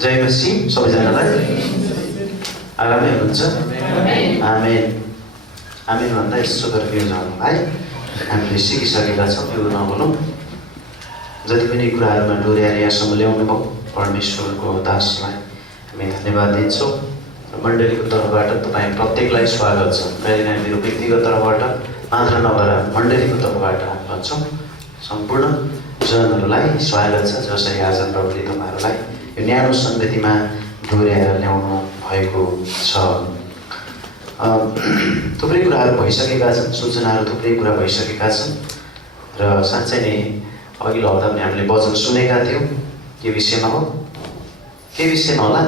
जय मसीह सबैजनालाई आरामै हुनुहुन्छ आमेन आमेन भन्दा यसो गरेर यो जानु है हामीले सिकिसकेका छौँ यो नबोलौँ जति पनि कुराहरूमा डोर्याएर यहाँसम्म ल्याउनु भयो परमेश्वरको दासलाई हामी धन्यवाद दिन्छौँ मण्डलीको तर्फबाट तपाईँ प्रत्येकलाई स्वागत छ कहिलेकाहीँ मेरो व्यक्तिगत तर्फबाट मात्र नभएर मण्डलीको तर्फबाट भन्छौँ सम्पूर्ण जनहरूलाई स्वागत छ जसरी आज प्रभुले तपाईँहरूलाई यो न्यानो सङ्गतिमा डोर्याएर ल्याउनु भएको छ। थुप्रै कुराहरू भइसकेका छन्, सूचनाहरू थुप्रै कुरा भइसकेका छन् र साँच्चै नै अघिल्लो हप्ता पनि हामीले वचन सुनेका थियौँ। के विषयमा हो, के विषयमा होला,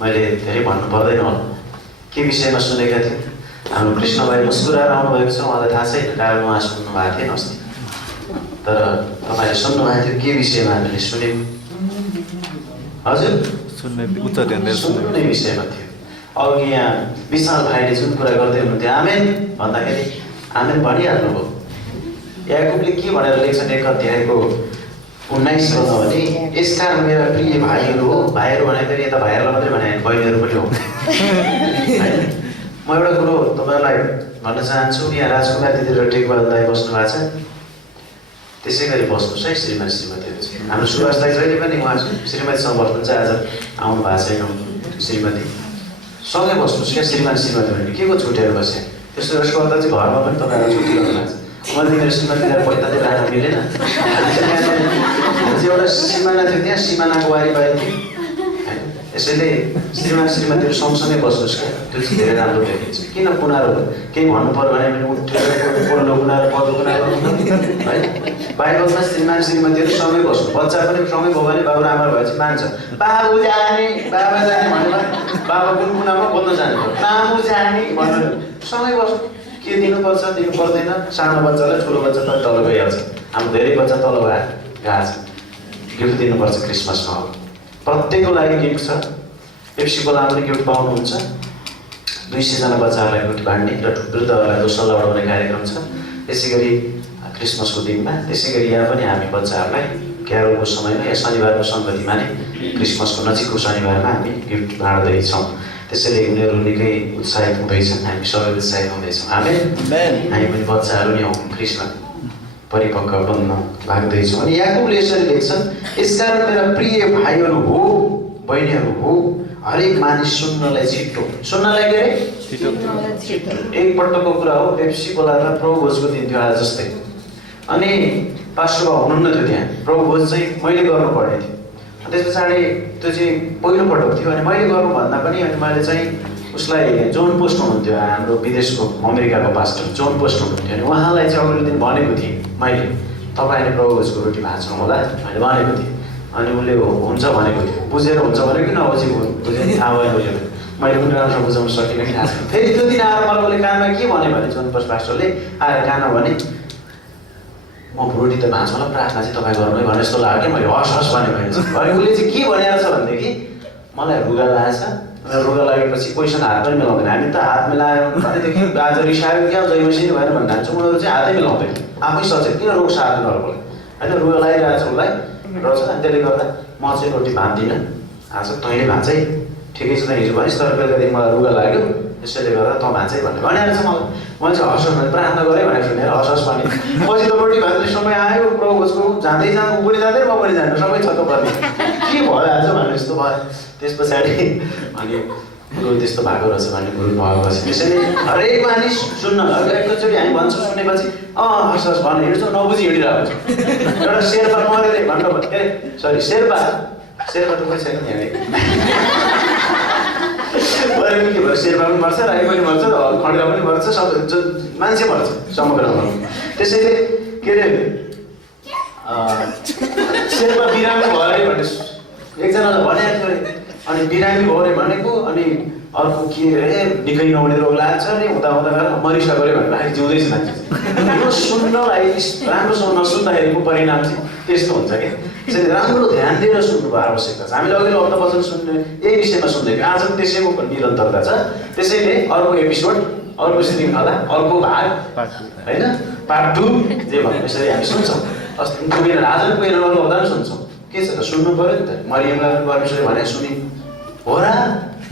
मैले धेरै भन्नु पर्दैन होला, के विषयमा सुनेका थियौँ। हाम्रो कृष्ण भाइ मुस्कुराएर आउनुभएको छ, उहाँलाई थाहा छैन कारण उहाँ सुन्नु भएको थिएन अस्ति, तर तपाईँले सुन्नुभएको थियो के विषयमा हामीले सुन्यौँ। हजुर सुन्ने विषयमा थियो। अघि यहाँ विशाल भाइले जुन कुरा गर्दै हुनुहुन्थ्यो आमेन भन्दाखेरि आमेन भनिहाल्नुभयो। याकुबले के भनेर लेख्छन् 1 अध्यायको 19 पदमा भने यसकारण मेरा प्रिय भाइहरू हो, भाइहरू भनेको यता भाइहरूलाई मात्रै भने बहिनीहरू पनि हो। म एउटा कुरो तपाईँहरूलाई भन्न चाहन्छु, यहाँ राजकुमार दिदी र टेकबहादुर दाइ बस्नु भएको छ, त्यसै गरी बस्नुहोस् है श्रीमान श्रीमतीहरू चाहिँ। हाम्रो सुभाष दाइ जहिले पनि उहाँ श्रीमतीसँग बस्नुहुन्छ, आज आउनु भएको छैन श्रीमती, सँगै बस्नुहोस् क्या श्रीमान श्रीमती भने के को छुटेर बसेँ। त्यस्तो यसको अर्थ चाहिँ घरमा पनि तपाईँहरू छुट्टी गर्नु लाग्छ। मैले मेरो श्रीमतीलाई पैतातिर राख्न मिलेन, एउटा सिमाना थियो त्यहाँ, सिमानाको वारिपारि थियो होइन। यसैले श्रीमान श्रीमतीहरू सँगसँगै बस्नुहोस् क्या, त्यो चाहिँ धेरै राम्रो देखिन्छ। किन कुनाहरू केही भन्नु पऱ्यो भने हामीले उठेर पल्लो कुनाएर पल्लो कुनाएर है। बाइबलमा श्रीमान श्रीमतीहरू सँगै बस्नु, बच्चा पनि सँगै भयो भने बाबु आमा भएपछि मान्छ बाबु जाने बाबा जाने भनेर बाबा कुन कुनामा बोल्न जाने मामु जाने भनेर सँगै बस्नु। के दिनुपर्छ दिनु पर्दैन, सानो बच्चालाई ठुलो बच्चा त तल गइहाल्छ। हाम्रो धेरै बच्चा तल गएको छ, गिफ्ट दिनुपर्छ क्रिसमसमा। प्रत्येकको लागि गिफ्ट छ। एफसीको लागि गिफ्ट पाउनुहुन्छ, 200 जना बच्चाहरूलाई गिफ्ट बाँड्ने र वृद्धहरूलाई दोस्रो लडाउने कार्यक्रम छ त्यसै गरी क्रिसमसको दिनमा। त्यसै गरी यहाँ पनि हामी बच्चाहरूलाई क्यारोलको समयमा या शनिबारको सङ्गतिमा नै क्रिसमसको नजिकको शनिबारमा हामी गिफ्ट बाँड्दैछौँ। त्यसैले उनीहरू निकै उत्साहित हुँदैछन्, हामी सबै उत्साहित हुँदैछौँ। हामी पनि बच्चाहरू नै हौँ, कृष्ण परिपक्व बन्न लाग्दैछौँ। अनि याकुबले यसरी लेख्छन् यसकारण मेरा प्रिय भाइहरू हो बहिनीहरू हो हरेक मानिस सुन्नलाई छिट्टो, सुन्नलाई के अरे छिट्टो। एकपल्टको कुरा हो, एफसी बोलाएर प्रभु भोजको दिन थियो आज जस्तै, अनि पास्टर बाबु हुनुहुन्न थियो त्यहाँ। प्रभु भोज चाहिँ मैले गर्नुपर्ने थियो, त्यस पछाडि त्यो चाहिँ पहिलोपटक थियो। अनि मैले गर्नुभन्दा पनि अनि मैले चाहिँ उसलाई जोन पोस्ट हुनुहुन्थ्यो, हाम्रो विदेशको अमेरिकाको पास्टर जोन पोस्ट हुनुहुन्थ्यो। अनि उहाँलाई चाहिँ अघिल्लो दिन भनेको थिएँ मैले, तपाईँले प्रभु भोजको रोटी भाँच्नु होला मैले भनेको थिएँ। अनि उसले हुन्छ भनेको थियो, बुझेर हुन्छ भनेको कि नबुझी बुझेर थाहा भएन बुझेर मैले पनि राम्रो बुझाउन सकिनँ कि थाहा छैन। फेरि त्यो दिन आएर मलाई उसले कानमा के भन्यो भने जोन पोस्ट पास्टरले आएर कानमा भने म रोटी त भाँच्छु होला, प्रार्थना चाहिँ तपाईँ गर्नु है भने जस्तो लाग्यो। मैले हस् हस् भने अनि उसले चाहिँ के भनेको छ भनेदेखि मलाई रुगा लागेछ, रुगा लागेपछि कोहीसँग हात पनि मिलाउँदैन। हामी त हात मिलाएर भनेदेखि आज रिसायो क्या जयमसी नै भएन भन्ने हाल्छ, उनीहरू चाहिँ हातै मिलाउँदैन, आफै सचेत किन रोक्छ हात मिलाउनुलाई होइन। रुगा लागिरहेको छ उसलाई रहेछ, अनि त्यसले गर्दा म चाहिँ रोटी भाँच्दिनँ, आज तैँले भाँच है, ठिकै छ हिजो भनिस्, तर बेलुका दिन मलाई रुगा लाग्यो त्यसैले गर्दा तँ भाँचै भनेर भनेर छ मलाई। मैले चाहिँ हस् भने प्रार्थना गरेँ भनेर सुनेर हस् हस् भने पछि त रोटी भाँच्ने समय आयो, प्रभु भोजको जाँदै जानु, ऊ पनि जाँदै म पनि जानु, सबै छक्क पर्ने के भइहाल्छ भने जस्तो भयो। त्यस पछाडि अनि गुरु त्यस्तो भएको रहेछ भन्ने गुरु भएको छ। त्यसैले हरेक मानिस सुन्न, एकैचोटि हामी भन्छौँ सुनेपछि हस् हस् भनेर हिँड्छौँ, नबुझी हिँडिरहेको छ। एउटा शेर्पा मरेले भन्नु ए सरी शेर्पा त कोही छैन नि हामी मरेको के भयो, शेर्पा पनि मर्छ, राई पनि मर्छ, खड्का पनि मर्छ, सबै मान्छे मर्छ समग्रमा। त्यसैले के अरे शेर्पा बिरामी भयो अरे भन्ने एकजनालाई भनेको थियो अरे, अनि बिरामी भयो अरे भनेको, अनि अर्को के अरे निकै नहुने रोग लाग्छ अरे हुँदा हुँदा मरिसक्यो अरे भनेर आखिर जिउँदैछ मान्छे। यो सुन्नलाई राम्रोसँग नसुन्दाखेरिको परिणाम चाहिँ त्यस्तो हुन्छ क्या। त्यसैले राम्रो ध्यान दिएर सुन्नुको आवश्यकता छ। हामीले अघिल्लो हप्ता वचन सुन्ने यही विषयमा सुन्दै थियौँ, आज पनि त्यसैको निरन्तरता छ। त्यसैले अर्को एपिसोड, अर्को श्रृङ्खला, अर्को भाग होइन पार्ट 2 जे भन्नु यसरी हामी सुन्छौँ। अस्ति पुगेन आज पनि पुगेन, अर्को हप्ता पनि सुन्छौँ। के छ त सुन्नु पर्यो नि त। मरियमलाई परमेश्वरले भने सुनि हो र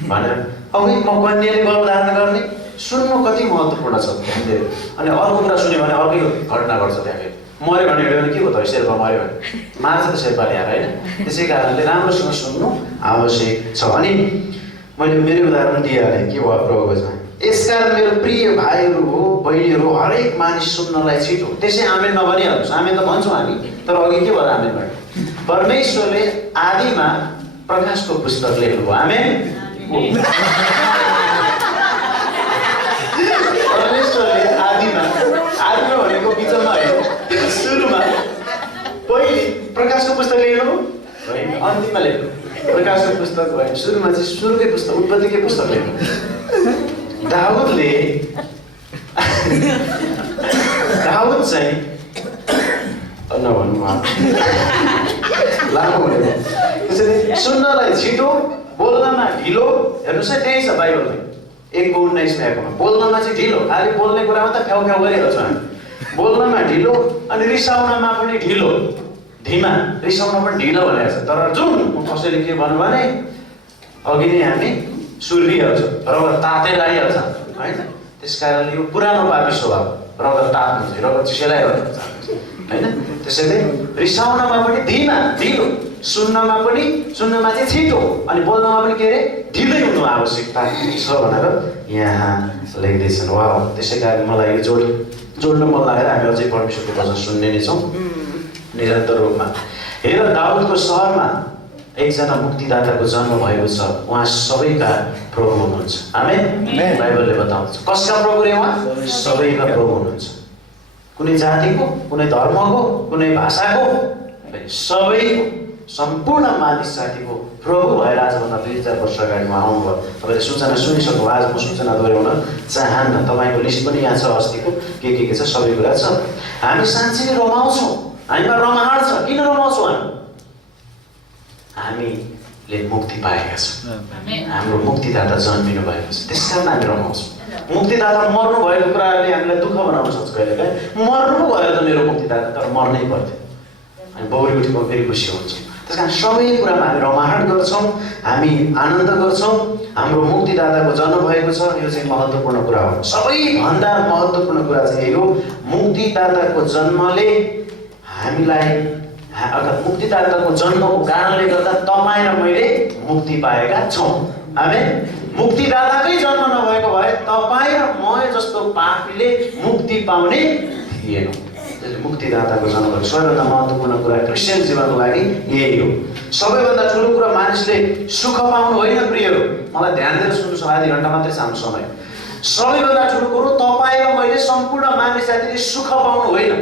भनेर अब म कन्याले गर्भधारण गर्ने सुन्नु कति महत्त्वपूर्ण छ हामीले। अनि अर्को कुरा सुन्यो भने अर्कै घटना घट्छ त्यहाँ फेरि मऱ्यो भने हिँड्यो भने के हो त शेर्पा मऱ्यो भने मार्छ त शेर्पाले यहाँ होइन। त्यसै कारणले राम्रोसँग सुन्नु आवश्यक छ। अनि मैले मेरो उदाहरण दिइहालेँ के भयो प्रभुको। यसकारण मेरो प्रिय भाइहरू हो बहिनीहरू हरेक मानिस सुन्नलाई छिटो। त्यसै आमेन नभनिहाल्नुहोस्, आमेन त भन्छौँ हामी तर अघि के भयो आमेन भने परमेश्वरले आदिमा प्रकाशको पुस्तक लेख्नुभयो। आमेन। परमेश्वरले आदिमा भनेको बिचमा होइन सुरुमा पहिले प्रकाशको पुस्तक लेख्नु होइन अन्तिममा लेख्नु प्रकाशको पुस्तक होइन सुरुमा चाहिँ सुरुकै पुस्तक उत्पत्तिकै पुस्तक लेख्नु। दाउद चाहिँ नभन्नु लामो भनेको त्यसरी सुन्नलाई छिटो बोल्नमा ढिलो। हेर्नुहोस् है त्यही छ बाइबलमा 1:19 आएकोमा बोल्नमा चाहिँ ढिलो। खालि बोल्ने कुरामा त फ्याउ फ्याउ गरिहाल्छ हामी। बोल्नमा ढिलो अनि रिसाउनमा पनि ढिलो धिमा। रिसाउन पनि ढिलो भनेको छ तर जुन कसैले के भन्नु भने अघि नै हामी सुर्किहाल्छ रगत तातेर आइहाल्छ होइन। त्यस कारणले यो पुरानो पापी स्वभाव रगत तात्नु चाहिँ रगत चिसेलाइरहन्छ होइन। त्यसैले रिसाउनमा पनि धिमा ढिलो सुन्नमा चाहिँ छिटो अनि बोल्नमा पनि के अरे ढिलै हुनु आवश्यकता छ भनेर यहाँ लेख्दैछन्। वा त्यसै कारण मलाई यो जोड्न मन लागेर हामी अझै परमेश्वरको वचन सुन्ने नै छौँ निरन्तर रूपमा। हेर दाउदको सहरमा एकजना मुक्तिदाताको जन्म भएको छ। उहाँ सबैका प्रभु हुनुहुन्छ। आमेन। बाइबलले बताउँछ कसका प्रभु रे उहाँ सबैका प्रभु हुनुहुन्छ। कुनै जातिको कुनै धर्मको कुनै भाषाको सबैको सम्पूर्ण मानिस जातिको प्रभु भएर आजभन्दा 2000 वर्ष अगाडि उहाँ आउनुभयो। तपाईँले सूचना सुनिसक्नु। आज म सूचना दोहोऱ्याउन चाहन्न। तपाईँको लिस्ट पनि यहाँ छ अस्तिको के छ सबै कुरा छ। हामी साँच्चै नै रमाउँछौँ। हामीमा रमाहाड छ। किन रमाउँछौँ हामीले मुक्ति पाएका छौँ। हाम्रो मुक्तिदाता जन्मिनु भएको छ त्यस कारण हामी रमाउँछौँ। मुक्तिदाता मर्नु भएको कुराहरूले हामीलाई दुःख बनाउन सक्छ कहिलेकाहीँ। मर्नु पो भयो त मेरो मुक्तिदाता तर मर्नै पर्थ्यो। हामी बौरी उठेको फेरि खुसी हुन्छौँ। त्यस कारण सबै कुरामा हामी रमाहाड गर्छौँ हामी आनन्द गर्छौँ। हाम्रो मुक्तिदाताको जन्म भएको छ यो चाहिँ महत्त्वपूर्ण कुरा हो। सबैभन्दा महत्त्वपूर्ण कुरा चाहिँ यो मुक्तिदाताको जन्मले हामीलाई अर्थात् मुक्तिदाताको जन्मको कारणले गर्दा तपाईँ र मैले मुक्ति पाएका छौँ। आमेन। मुक्तिदाताकै जन्म नभएको भए तपाईँ र म जस्तो पापीले मुक्ति पाउने थिएनौँ। मुक्तिदाताको जन्म सबैभन्दा महत्त्वपूर्ण कुरा क्रिस्चियन जीवनको लागि यही हो। सबैभन्दा ठुलो कुरा मानिसले सुख पाउनु होइन प्रियहरू। मलाई ध्यान दिएर सुन्नुहोस् आधी घन्टा मात्रै छ हाम्रो समय। सबैभन्दा ठुलो कुरो तपाईँ र मैले सम्पूर्ण मानिस जातिले सुख पाउनु होइन।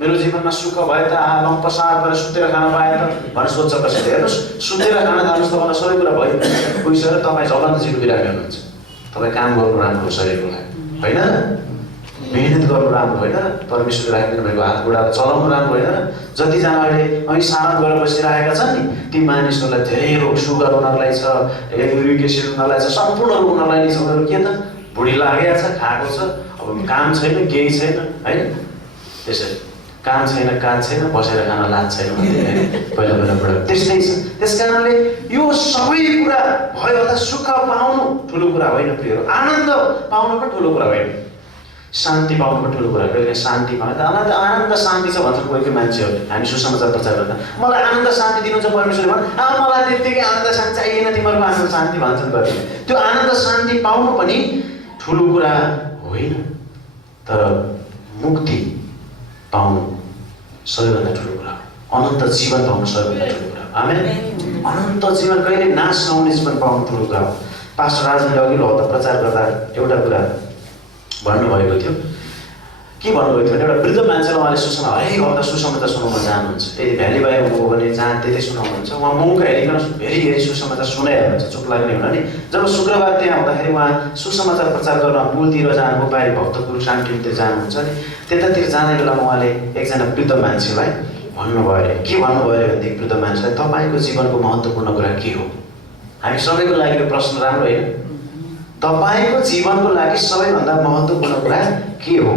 मेरो जीवनमा सुख भए त लम्प सार गरेर सुतेर खान पाए त भनेर सोध्छ कसैले। हेर्नुहोस् सुतेर खान जानुहोस् तपाईँलाई सबै कुरा भयो गइसकेर तपाईँ झलन्त जिउ बिरामी हुनुहुन्छ। तपाईँ काम गर्नु राम्रो हो शरीरको लागि होइन मेहनत गर्नु राम्रो होइन परमेश्वरले राखिदिनु भएको हात खुट्टा चलाउनु राम्रो होइन। जतिजना अहिले અહીં सारन गरेर बसिरहेका छन् नि ती मानिसहरूलाई धेरै रोग सुगर उनीहरूलाई छ युरिक एसिड उनीहरूलाई छ सम्पूर्ण रोग उनीहरूलाई नै छ। उनीहरू के त बुढी लागेको छ खाएको छ अब काम छैन केही छैन होइन। त्यसैले काम छैन कान छैन बसेर खान लाज छैन पहिला बुढा त्यस्तै छ। त्यस कारणले यो सबै कुरा भयो होला सुख पाउनु ठुलो कुरा होइन प्रियहरू। आनन्द पाउनु पनि ठुलो कुरा होइन। शान्ति पाउनु पनि ठुलो कुरा। कहिले शान्ति पाउने त आनन्द शान्ति छ भन्छ कोही कोही मान्छेहरूले। हामी सुसमाचार प्रचार गर्दा मलाई आनन्द शान्ति दिनुहुन्छ परमेश्वरले भन्छ मलाई त्यत्तिकै आनन्द शान्ति चाहिएन तिमीहरूको आनन्द शान्ति भन्छन् कति। त्यो आनन्द शान्ति पाउनु पनि ठुलो कुरा होइन तर मुक्ति पाउनु सबैभन्दा ठुलो कुरा हो। अनन्त जीवन पाउनु सबैभन्दा ठुलो कुरा हो। आमेन। अनन्त जीवन कहिले नाश नहुने जीवन पाउनु ठुलो कुरा हो। पास्टर राजले अघिल्लो हप्ता प्रचार गर्दा एउटा कुरा भन्नुभएको थियो। के भन्नुभएको थियो भने एउटा वृद्ध मान्छेलाई उहाँले सुसमाचार हरेक हप्ता सुसमाचार सुनाउन चाहनुहुन्छ। यदि भ्याली बाई हुनुभयो भने जहाँ त्यतै सुनाउनुहुन्छ। उहाँ मौका हेरिकन हेरी सुसमाचार सुनाइहाल्नुहुन्छ चुप लाग्ने हुनाले। जब शुक्रबार त्यहाँ हुँदाखेरि उहाँ सुसमाचार प्रचार गर्न पुलतिर जानुभयो बाहिर भक्तपुर शान्तितिर जानुहुन्छ नि त्यतातिर जाने बेलामा उहाँले एकजना वृद्ध मान्छेलाई भन्नुभयो अरे के भन्नुभयो अरे भनेदेखि वृद्ध मान्छेलाई तपाईँको जीवनको महत्त्वपूर्ण कुरा के हो। हामी सबैको लागि यो प्रश्न राम्रो होइन। तपाईँको जीवनको लागि सबैभन्दा महत्त्वपूर्ण कुरा के हो।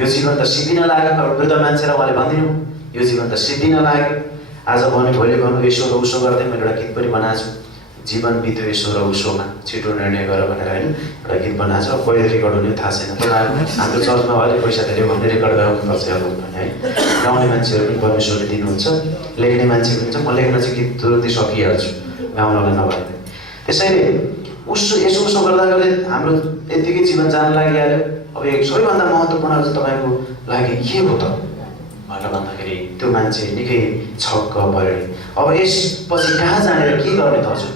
यो जीवन त सिद्धिन लाग्यो। वृद्ध मान्छेलाई उहाँले भनिदिनु यो जीवन त सिद्धिन लाग्यो। आज भने भोलि भन्नु यसो र उसो गर्दै मैले एउटा गीत पनि बनाएको छु, जीवन बित्यो यसो र उसोमा छिटो निर्णय गर भनेर होइन एउटा गीत बनाएको छु। कहिले रेकर्ड हुने थाहा छैन, तर हाम्रो चर्चमा अलिक पैसा धेरै भन्ने रेकर्ड गराउनुपर्छ भने है। गाउने मान्छेहरू पनि परमेश्वरले दिनुहुन्छ, लेख्ने मान्छे पनि छ। म लेख्न चाहिँ गीत तुरुन्तै सकिहाल्छु गाउनलाई नभए। त्यसैले उसो यसो उसो गर्दा गर्दै हाम्रो यत्तिकै जीवन जान लागिहाल्यो। अब एक सबैभन्दा महत्त्वपूर्ण चाहिँ तपाईँको लागि के हो त भनेर भन्दाखेरि त्यो मान्छे निकै छक्क पऱ्यो। अब यसपछि कहाँ जानेर के गर्ने त हजुर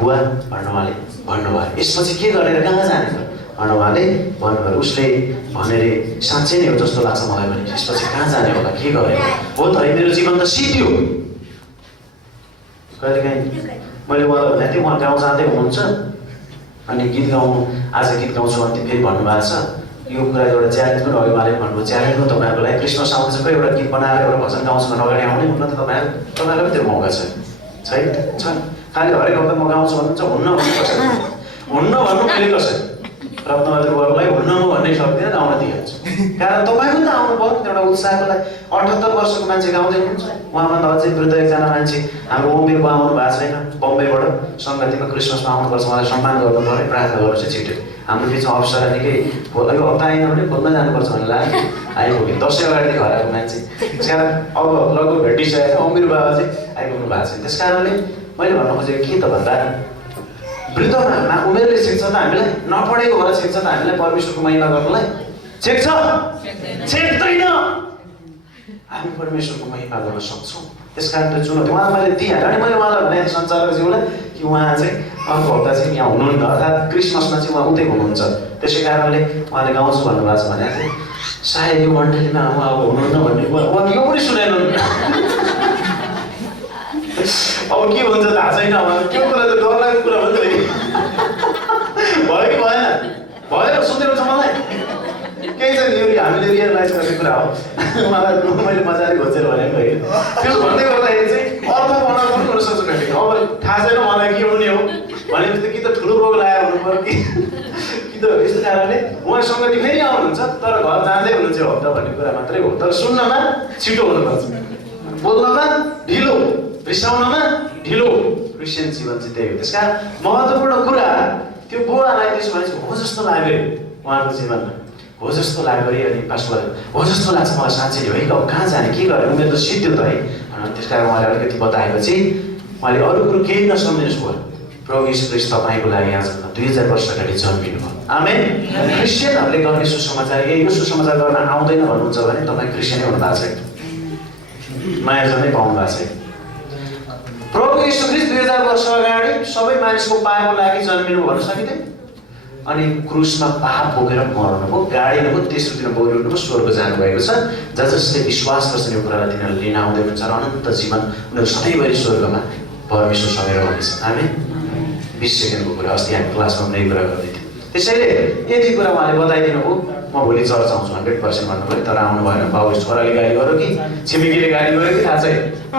बुवा भन्नुभयो। यसपछि के गरेर कहाँ जाने त उहाँले भन्नुभयो। उसले भनेर साँच्चै नै हो जस्तो लाग्छ मलाई पनि, यसपछि कहाँ जाने होला के गर्ने हो त, मेरो जीवन त सिद्धियो। कहिलेकाहीँ मैले उहाँलाई भनेको थिएँ, उहाँ गाउँ जाँदै हुनुहुन्छ अनि गीत गाउनु, आज गीत गाउँछु अनि फेरि भन्नुभएको छ। यो कुरा एउटा च्यालेन्ज पनि अघि उहाँले भन्नुभयो, च्यालेन्ज हो तपाईँहरूको लागि। क्रिसमस आउँछ कोही एउटा गीत बनाएर एउटा भजन गाउँछु भनेर अगाडि आउने हुन्न त तपाईँलाई पनि त्यो मौका छ। खालि हरेक हप्ता म गाउँछु भन्नुहुन्छ, हुन्न भन्नु कसरी, हुन्न भन्नु मैले कसरी रत्नबहादुर बाबुलाई हुन्न म भन्नै सक्दिनँ, गाउन दिइहाल्छु। कारण तपाईँको त आउनु पर्यो एउटा उत्साहको लागि। 78 वर्षको मान्छे गाउँदै हुनुहुन्छ, उहाँभन्दा अझै वृद्ध एकजना मान्छे हाम्रो ओमेर बुवा आउनु भएको छैन बम्बईबाट, सङ्गतिमा क्रिसमसमा आउनुपर्छ, उहाँलाई सम्मान गर्नु पऱ्यो, प्रार्थना गर्नु चाहिँ छिटो। हाम्रो बिचमा अवसर निकै यो हप्ता आएन भने खोज्न जानुपर्छ भन्ने लाग्यो, आइपुग्यो 10 अगाडिदेखि हराएको मान्छे। त्यस कारण अब लगभग भेटिसकेको ओमेर बाबा चाहिँ आइपुग्नु भएको छैन। त्यस कारणले मैले भन्न खोजेको के त भन्दा वृद्धमा उमेरले सिक्छ त हामीलाई, नपढेको भएर सिक्छ त हामीलाई परमेश्वरको महिमा गर्नलाई, सिक्छ सिक्दैन। हामी परमेश्वरको महिमा गर्न सक्छौँ। त्यस कारण त्यो चुनौती उहाँलाई मैले दिइहालेँ। अनि मैले उहाँलाई भने सञ्चालकज्यूलाई कि उहाँ चाहिँ अर्को हप्ता चाहिँ यहाँ हुनुहुन्न, अर्थात् क्रिसमसमा चाहिँ उहाँ उतै हुनुहुन्छ, त्यसै कारणले उहाँले गाउँछु भन्नुभएको छ भनेको थिएँ। सायद यो मण्डलीमा उहाँ अब हुनुहुन्न भन्ने उहाँ यो पनि सुनेन। अब के हुन्छ थाहा छैन, त्यो कुरा त डरलाग्दो कुरा हो नि त। भयो कि भएन, भयो सुन्दैछ मलाई केही छैन, यो हामीले रियलाइज गर्ने कुरा हो। उहाँलाई मैले मजाले घोचेर भनेको होइन, त्यो भन्दै गर्दाखेरि चाहिँ अर्थ बनाउनु हुन सक्छ कहिले। अब थाहा छैन मलाई के हुने हो भनेपछि कि त ठुलो रोग लागेर हुनु पऱ्यो कि त यस्तो कारणले उहाँ सङ्गति फेरि आउनुहुन्छ, तर घर जाँदै हुनुहुन्छ हप्ता भन्ने कुरा मात्रै हो। तर सुन्नमा छिटो हुनुपर्छ, बोल्नमा ढिलो, रिसाउनमा ढिलो। क्रिस्चियन जीवन चाहिँ त्यही हो। त्यस कारण महत्त्वपूर्ण कुरा त्यो बुवालाई त्यसो भने हो जस्तो लाग्यो उहाँको जीवनमा, हो जस्तो लाग्यो अरे। अनि पास्टरले हो जस्तो लाग्छ मलाई साँच्चै हो है, अब कहाँ जाने के गर्ने, उमेर त सिद्धियो त है। त्यस कारण उहाँले अलिकति बताएपछि उहाँले अरू कुरो केही नसम्झिनुहोस् भयो, प्रभु यीशु ख्रीष्ट तपाईँको लागि आज 2000 वर्ष अगाडि जन्मिनु भयो। आमेन। क्रिस्चियनहरूले गर्ने सुसमाचार यो सुसमाचार गर्न आउँदैन भन्नुहुन्छ भने तपाईँ क्रिस्चियनै हुनु भएको छैन, माया जनै पाउनु भएको छैन। प्रभु यीशु ख्रीष्ट 2000 वर्ष अगाडि सबै मानिसको पापको लागि जन्मिनु भन्न सकिँदैन। अनि क्रुसमा पाप बोकेर मर्नुभयो, गाडिनुभयो, तेस्रो दिन बौरिउनुभयो, स्वर्ग जानुभएको छ। जसले विश्वास गर्छन् यो कुरालाई तिनीहरूले लिन आउँदै हुन्छ र अनन्त जीवन उनीहरू सधैँभरि स्वर्गमा परमेश्वरसँग रहनेछ। हामी 20 सेकेन्डको कुरा अस्ति हामी क्लासमा नै कुरा गर्दै थियौँ। त्यसैले यति कुरा उहाँले बताइदिनु हो। म भोलि चर्च आउँछु 100% भन्नु पऱ्यो, तर आउनु भएन। बाबु छोराले गाली गर्यो कि छिमेकीले गाली गर्यो कि थाहा छैन,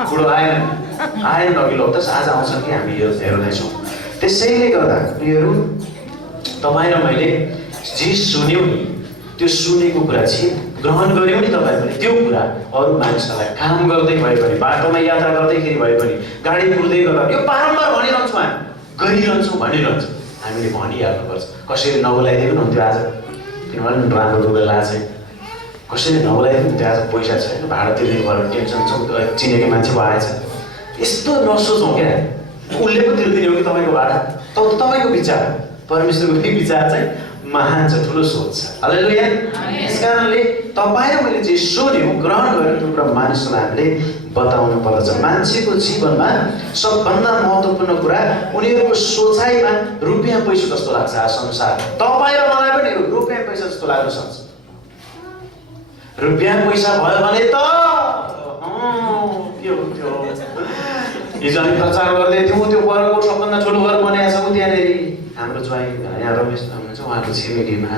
बुढो आएन अघिल्लो हप्ता, आज आउँछन् कि हामी यो हेर्दैछौँ। त्यसैले गर्दा प्रियहरू तपाईँ र मैले जे सुन्यौँ नि त्यो सुनेको कुरा चाहिँ ग्रहण गऱ्यौँ नि तपाईँ पनि, त्यो कुरा अरू मानिसहरूलाई काम गर्दै भए पनि, बाटोमा यात्रा गर्दैखेरि भए पनि, गाडी कुर्दै गर्दा यो बारम्बार भनिरहन्छौँ, हामी गरिरहन्छौँ भनिरहन्छौँ, हामीले भनिहाल्नुपर्छ। कसैले नबोलाइदिनु हुन्थ्यो आज, किनभने राम्रो लुगा लाएको छैन, कसैले नबोलाइदिनु हुन्थ्यो आज पैसा छैन, भाडा तिर्ने भएर टेन्सन छ, चिनेको मान्छे पो आएछ। यस्तो नसोचौँ क्या, उसले पो तिर्दिने हो कि तपाईँको भाडा, तपाईँको विचार, परमेश्वरको विचार चाहिँ महान छ, ठुलो सोच छ। हालेलुया। यस कारणले तपाईँ र मैले जे सुन्यौँ ग्रहण गरेर त्यो कुरा मानिसलाई हामीले बताउनु पर्दछ। मान्छेको जीवनमा सबभन्दा महत्त्वपूर्ण कुरा उनीहरूको सोचाइमा रुपियाँ पैसा जस्तो लाग्छ। आज संसार तपाईँ र मलाई पनि रुपियाँ पैसा जस्तो लाग्न सक्छ। रुपियाँ पैसा भयो भने त के हुन्थ्यो। हिजो हामी प्रचार गर्दै थियौँ, त्यो बरको सबभन्दा ठुलो घर बनाएको छ त्यहाँनिर हाम्रो ज्वाइँ यहाँ रमेश हुनुहुन्छ, उहाँको छिमेकीमा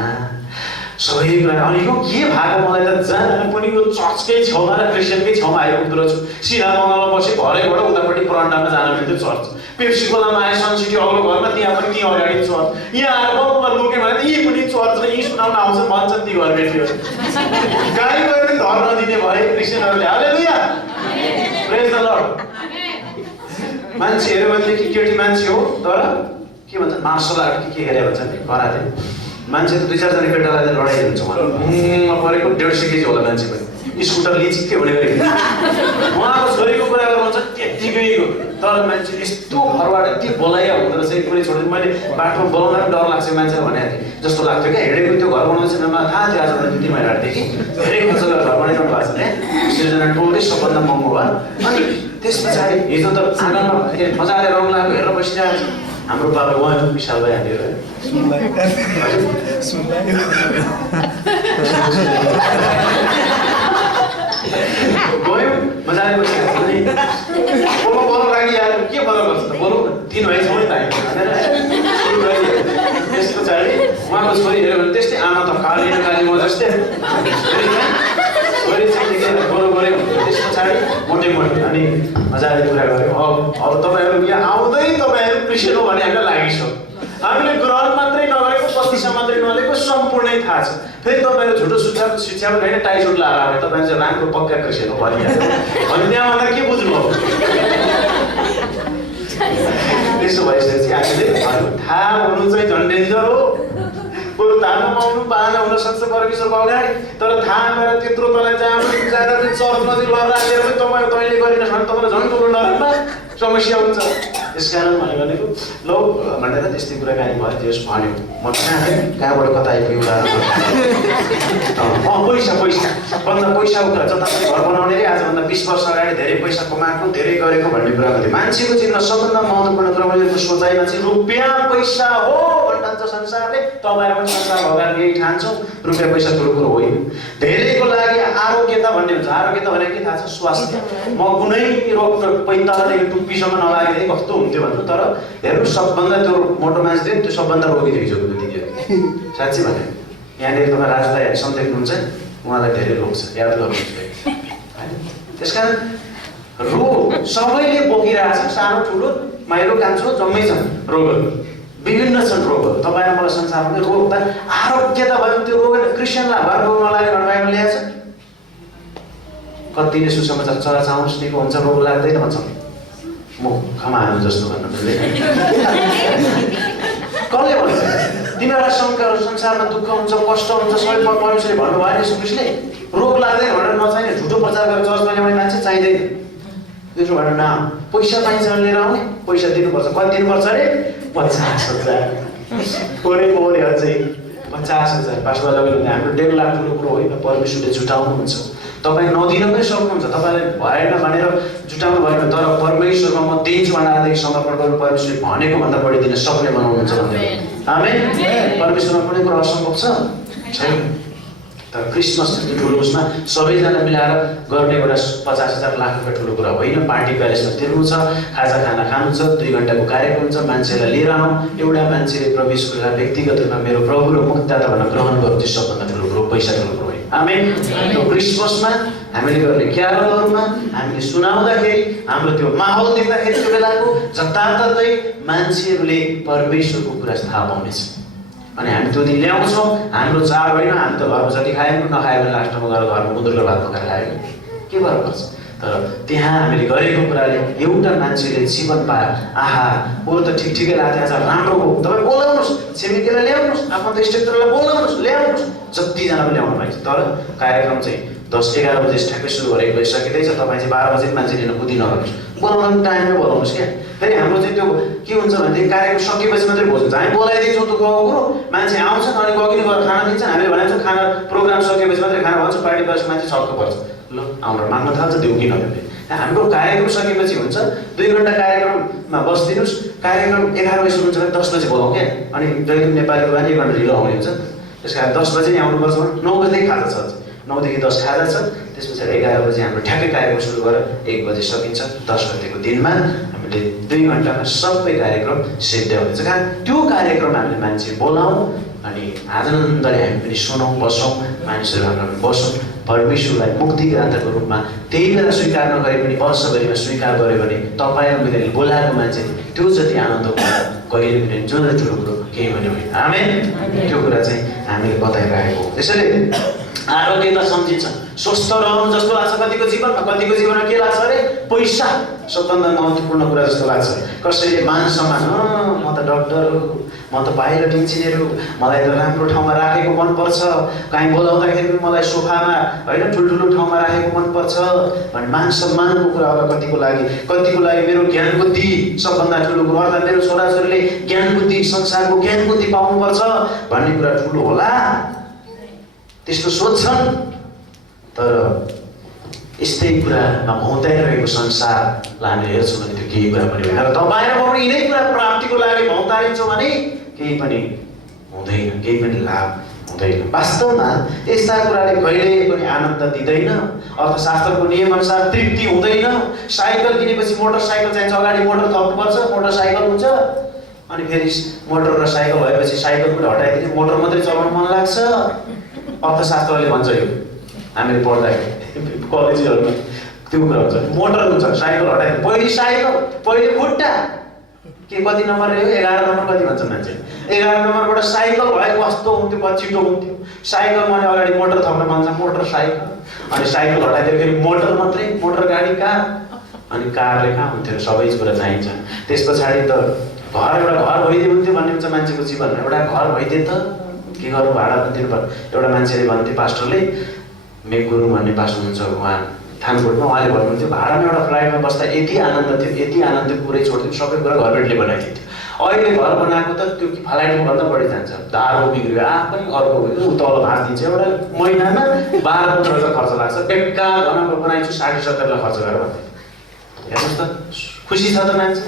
सबै कुरा। अनि यो के भएको मलाई त जहाँ पनि यो चर्चकै छेउमा र क्रिस्चियनकै छेउमा आइपुग्दो रहेछु। सिधा बङ्गालमा बसेँ, भरेबाट उतापट्टि प्रन्डामा जान मिल्थ्यो चर्च। पेप्सी खोलामा आए सन सिटी अग्लो घरमा, त्यहाँ पनि त्यहाँ अगाडि चर्च। यहाँ आएर बङ्गलमा लुक्यो भने यी पनि चर्च र यी सुनाउन आउँछ भन्छन् ती घर भेट्यो। गाडी गयो भने धर्न दिने भए क्रिस्चियनहरूले। हालेलुया। प्रेज द लर्ड। मान्छे हेऱ्यो भनेदेखि केटी मान्छे हो तर के भन्छ मार्सल आर्ट के गरे भन्छ नि कराते मान्छे त 2-4 जना केटालाई लडाइ हुन्छ उहाँ परेको 150 केजी होला मान्छे पनि स्कुटर लिचिक्कै हुने गरी उहाँको छोरीको कुरा गर्नुहुन्छ त्यतिकैको तर मान्छे यस्तो घरबाट यति बोलाइया हुँदो रहेछ कुनै छोडेर मैले बाटोमा बोलाउन डर लाग्छ मान्छेले भनेको थिएँ जस्तो लाग्थ्यो क्या हिँडेको त्यो घर बनाउँछ मलाई थाहा थियो आज 2-3 महिनादेखि धेरै खर्च गरेर घर बनाइरहनु भएको छ नि सिर्जना टोलकै सबभन्दा महँगो भयो अनि त्यस पछाडि हिजो त आँगनमा मजाले रङ लगाएको हेरेर बसिरहेको छ हाम्रो बाबा उहाँ विशाल भइहाल्यो गयो मजाले बसिरहेको छ नि बोलो लागिहाल्यो के बोलो गर्छ त बोलो 3 भाइ छौँ त त्यस पछाडि उहाँको छोरी हेऱ्यो भने त्यस्तै आमा त काली म जस्तै छोरी चाहिँ बोलो गऱ्यो त्यस पछाडि मोटे अनि मजाले कुरा गऱ्यो अब तपाईँहरू यहाँ आउँदै तपाईँहरू क्रिस्चियन हो भने हामीलाई लागिसक्यो हामीले ग्रहण मात्रै नगरेको बस्तीसा मात्रै नलेको सम्पूर्णै थाहा छ फेरि तपाईँहरू झुटो शिक्षा पनि होइन टाइसुट लगाएर तपाईँहरू चाहिँ राम्रो पक्का क्रिस्चियन हो भनिहाल्यो अनि त्यहाँभन्दा के बुझ्नु हो त्यसो भइसकेपछि हामीले थाहा हुनु चाहिँ झन् डेन्जर हो बरु थाहा नपाउनु बाहना हुन सक्छ परमेश्वरको अगाडि तर थाहा भएर त्यत्रो तँलाई जहाँ पनि जाँदा पनि चर्चमा चाहिँ लड राखेर पनि तपाईँ तैँले गरिन भने तपाईँलाई झन् ठुलो नराम्रो समस्या हुन्छ त्यसकारण मैले भनेको लौ भनेर त्यस्तै कुराकानी भयो त्यस भन्यो म कहाँबाट कता आइपुग्यो पैसा सबभन्दा पैसाको कुरा जताततै घर बनाउने रे आजभन्दा 20 वर्ष अगाडि धेरै पैसा कमाएको धेरै गरेको भन्ने कुरा गर्थ्यो मान्छेको जीवनमा सबभन्दा महत्त्वपूर्ण कुरा मैले सोचाइमा चाहिँ रुपियाँ पैसा हो भन्छ संसारले तपाईँहरू पनि संसार भगवान् यही ठान्छौँ रुपियाँ पैसा ठुलो कुरो होइन धेरैको लागि आरोग्यता भन्ने हुन्छ आरोग्यता भनेको के थाहा छ स्वास्थ्य म कुनै रोग पैतालादेखि टुप्पीसम्म नलागेदेखि कस्तो हुन्थ्यो भन्नु तर हेर्नु सबभन्दा त्यो मोटो मान्छे त्यो सबभन्दा रोगी थियो हिजोको दिदीहरू साँच्ची भने यहाँनिर तपाईँ राजदाई हरिसम देख्नुहुन्छ उहाँलाई धेरै रोग छ याद गर्नुहुन्छ त्यसकारण रोग सबैले बोकिरहेको छ सानो ठुलो माइलो कान्छो जम्मै छन् रोगहरू विभिन्न छन् रोगहरू तपाईँ मलाई संसारमा रोग त आरोग्यता भयो त्यो रोग क्रिस्चियनलाई भएर रोग नलाग्ने भनेर बाइबल ल्याएको छ कतिले सुसमाचार चराचाउनुहोस् निको हुन्छ रोग लाग्दैन भन्छ म खमाहाल्नु जस्तो भन्नु कसले भन्छ तिमीहरूलाई संसारमा दुःख हुन्छ कष्ट हुन्छ सबै परमेश्वरले भन्नुभयो यसो क्रिस्टले रोग लाग्दैन भनेर नचाहिने झुटो प्रचार गरेर चर्चमा ल्याउने मान्छे चाहिँदैन त्यसो भनेर न पैसा पाइन्छ भने लिएर आउने पैसा दिनुपर्छ कति दिनुपर्छ अरे 50,000 कोरे अझै 50,000 पासवा लगेर हाम्रो 1.5 लाख ठुलो कुरो होइन परमेश्वरले जुटाउनुहुन्छ तपाईँ नदिन पनि सक्नुहुन्छ तपाईँलाई भएन भनेर जुटाउनु भएन तर परमेश्वरमा म दिन्छु भनेदेखि समर्पण गर्नु परमेश्वरले भनेको भन्दा बढी दिन सक्ने बनाउनुहुन्छ भन्दै आमेन परमेश्वरमा कुनै कुरा असम्भव छैन तर क्रिसमस जस्तो ठुलो उसमा सबैजना मिलाएर गर्ने एउटा 50,000 लाख रुपियाँ ठुलो कुरा होइन पार्टी प्यालेसमा तिर्नु छ खाजा खाना खानु छ 2 घण्टाको कार्यक्रम छ मान्छेलाई लिएर आउँ एउटा मान्छेले प्रवेशको व्यक्तिगत रूपमा मेरो प्रभु र मुक्तिदाता भनेर ग्रहण गर्नु त्यो सबभन्दा ठुलो कुरो पैसा ठुलो कुरो होइन आमेन त्यो क्रिसमसमा हामीले गर्ने क्यारलहरूमा हामीले सुनाउँदाखेरि हाम्रो त्यो माहौल देख्दाखेरि त्यो बेलाको जताततै मान्छेहरूले परमेश्वरको कुरा थाहा पाउनेछ अनि हामी त्यो दिन ल्याउँछौँ हाम्रो चाड होइन हामी त घरमा जति खायौँ नखायो भने लास्टमा गएर घरमा गुन्द्रुकको भात पकाएर खायो के फरक पर्छ तर त्यहाँ हामीले गरेको कुराले एउटा मान्छेले जीवन पायो आहा बरु त ठिकै लाग्थ्यो आज राम्रो हो तपाईँ बोलाउनुहोस् छिमेकीलाई ल्याउनुहोस् आफ्नो इष्टमित्रलाई बोलाउनुहोस् ल्याउनुहोस् जतिजना पनि ल्याउनु पाइन्छ तर कार्यक्रम चाहिँ 10-11 बजे ठ्याक्कै सुरु गरेको सकिँदैछ तपाईँ चाहिँ 12 बजे मान्छे लिन कुदिनहोस् बोलाउनु टाइममै बोलाउनुहोस् क्या फेरि हाम्रो चाहिँ त्यो के हुन्छ भनेदेखि कार्यक्रम सकिएपछि मात्रै भोज हुन्छ हामी बोलाइदिन्छौँ त गएको कुरो मान्छे आउँछन् अनि गइकन गएर खाना दिन्छन् हामीले भनेको खाना प्रोग्राम सकिएपछि मात्रै खाना भन्छ पार्टी बसेको मान्छे छक्क पर्छ ल हाम्रो माग्न थाल्छ देऊ कि नदेऊ हाम्रो कार्यक्रम सकेपछि हुन्छ 2 घण्टा कार्यक्रममा बस्दिनुहोस् कार्यक्रम 11 बजे सुरु हुन्छ भने 10 बजे बोलाउँ क्या अनि जहिले नेपालीको भने 1 घण्टा ढिलो आउने हुन्छ त्यस कारण 10 बजे नै आउनुपर्छ 9 बजेदेखि खाजा छ 9 देखि 10 खाजा छ त्यसपछि 11 बजे हाम्रो ठ्याक्कै कार्यक्रम सुरु गरेर 1 बजे सकिन्छ 10 गतेको दिनमा हामीले 2 घण्टामा सबै कार्यक्रम सिद्ध्याउँछ कारण त्यो कार्यक्रम हामीले मान्छे बोलाउँ अनि आनन्दले हामी पनि सुनौँ बसौँ मानिसहरू हाम्रो बसौँ परमेश्वरलाई मुक्तिदाताको रूपमा त्यही बेला स्वीकार नगरे पनि वर्षभरिमा स्वीकार गर्यो भने तपाईँहरू मैले बोलाएको मान्छे त्यो जति आनन्द कहिले पनि जो ठुलो कुरो केही पनि होइन आमेन त्यो कुरा चाहिँ हामीले बताइरहेको हो त्यसैले आरोग्य त सम्झिन्छ, स्वस्थ रहनु जस्तो लाग्छ कतिको जीवनमा के लाग्छ अरे पैसा सबभन्दा महत्त्वपूर्ण कुरा जस्तो लाग्छ। कसैले मान सम्मान, म त डक्टर हो, म त पाइलट इन्जिनियर हो, मलाई त राम्रो ठाउँमा राखेको मनपर्छ, कहीँ बोलाउँदाखेरि पनि मलाई सोफामा होइन ठुल्ठुलो ठाउँमा राखेको मनपर्छ भन्ने मान सम्मानको कुरा होला कतिको लागि मेरो ज्ञान बुद्धि सबभन्दा ठुलो कुरो, अर्थात् मेरो छोराछोरीले ज्ञान बुद्धि संसारको ज्ञान बुद्धि पाउनुपर्छ भन्ने कुरा ठुलो होला, त्यस्तो सोच्छन्। तर यस्तै कुरामा भौँतारिरहेको संसारलाई हामीले हेर्छौँ भने त्यो केही कुरा पनि होइन। र तपाईँ र म यिनै कुरा प्राप्तिको लागि भौँतारिन्छौँ भने केही पनि हुँदैन, केही पनि लाभ हुँदैन। वास्तवमा यस्ता कुराले कहिल्यै पनि आनन्द दिँदैन, अर्थशास्त्रको नियमअनुसार तृप्ति हुँदैन। साइकल किनेपछि मोटरसाइकल चाहिन्छ, अगाडि मोटर थप्नुपर्छ, मोटरसाइकल हुन्छ, अनि फेरि मोटर र साइकल भएपछि साइकल पनि हटाइदिने, मोटर मात्रै चलाउन मन लाग्छ। अर्थशास्त्रले भन्छ यो हामीले पढ्दाखेरि कलेजहरूमा त्यो कुरा हुन्छ, मोटर हुन्छ साइकल हटाइदिने, पहिले साइकल पहिले खुट्टा के कति नम्बर रह्यो 11 नम्बर कति भन्छ मान्छे, 11 नम्बरबाट साइकल भएको कस्तो हुन्थ्यो, छिटो हुन्थ्यो। साइकल माने अगाडि मोटर थप्न भन्छ, मोटर साइकल, अनि साइकल हटाइदियो फेरि मोटर मात्रै, मोटर गाडी कार, अनि कारले कहाँ हुन्थ्यो, सबै कुरा चाहिन्छ। त्यस पछाडि त एउटा घर भइदियो हुन्थ्यो भन्ने हुन्छ मान्छेको जीवनमा, एउटा घर भइदियो त के गर्नु, भाडा पनि दिनु पर्यो। एउटा मान्छेले भन्थे, पास्टरले, मे गुरुङ भन्ने पास्टर हुनुहुन्छ उहाँ थानकोटमा, उहाँले भन्नुहुन्थ्यो भाडामा एउटा फ्लाइटमा बस्दा यति आनन्द थियो पुरै छोड्थ्यो, सबै कुरा घरबेटले बनाइदिन्थ्यो। अहिले घर बनाएको त त्यो फ्लाइटमा भन्दा बढी जान्छ, दारो बिग्रियो आफै अर्को तल भात दिन्छ, एउटा महिनामा 12-15,000 खर्च लाग्छ, बेकार घरमा बनाइछु 60-70 लाख खर्च गरेर भन्दै। हेर्नुहोस् त, खुसी छ त मान्छे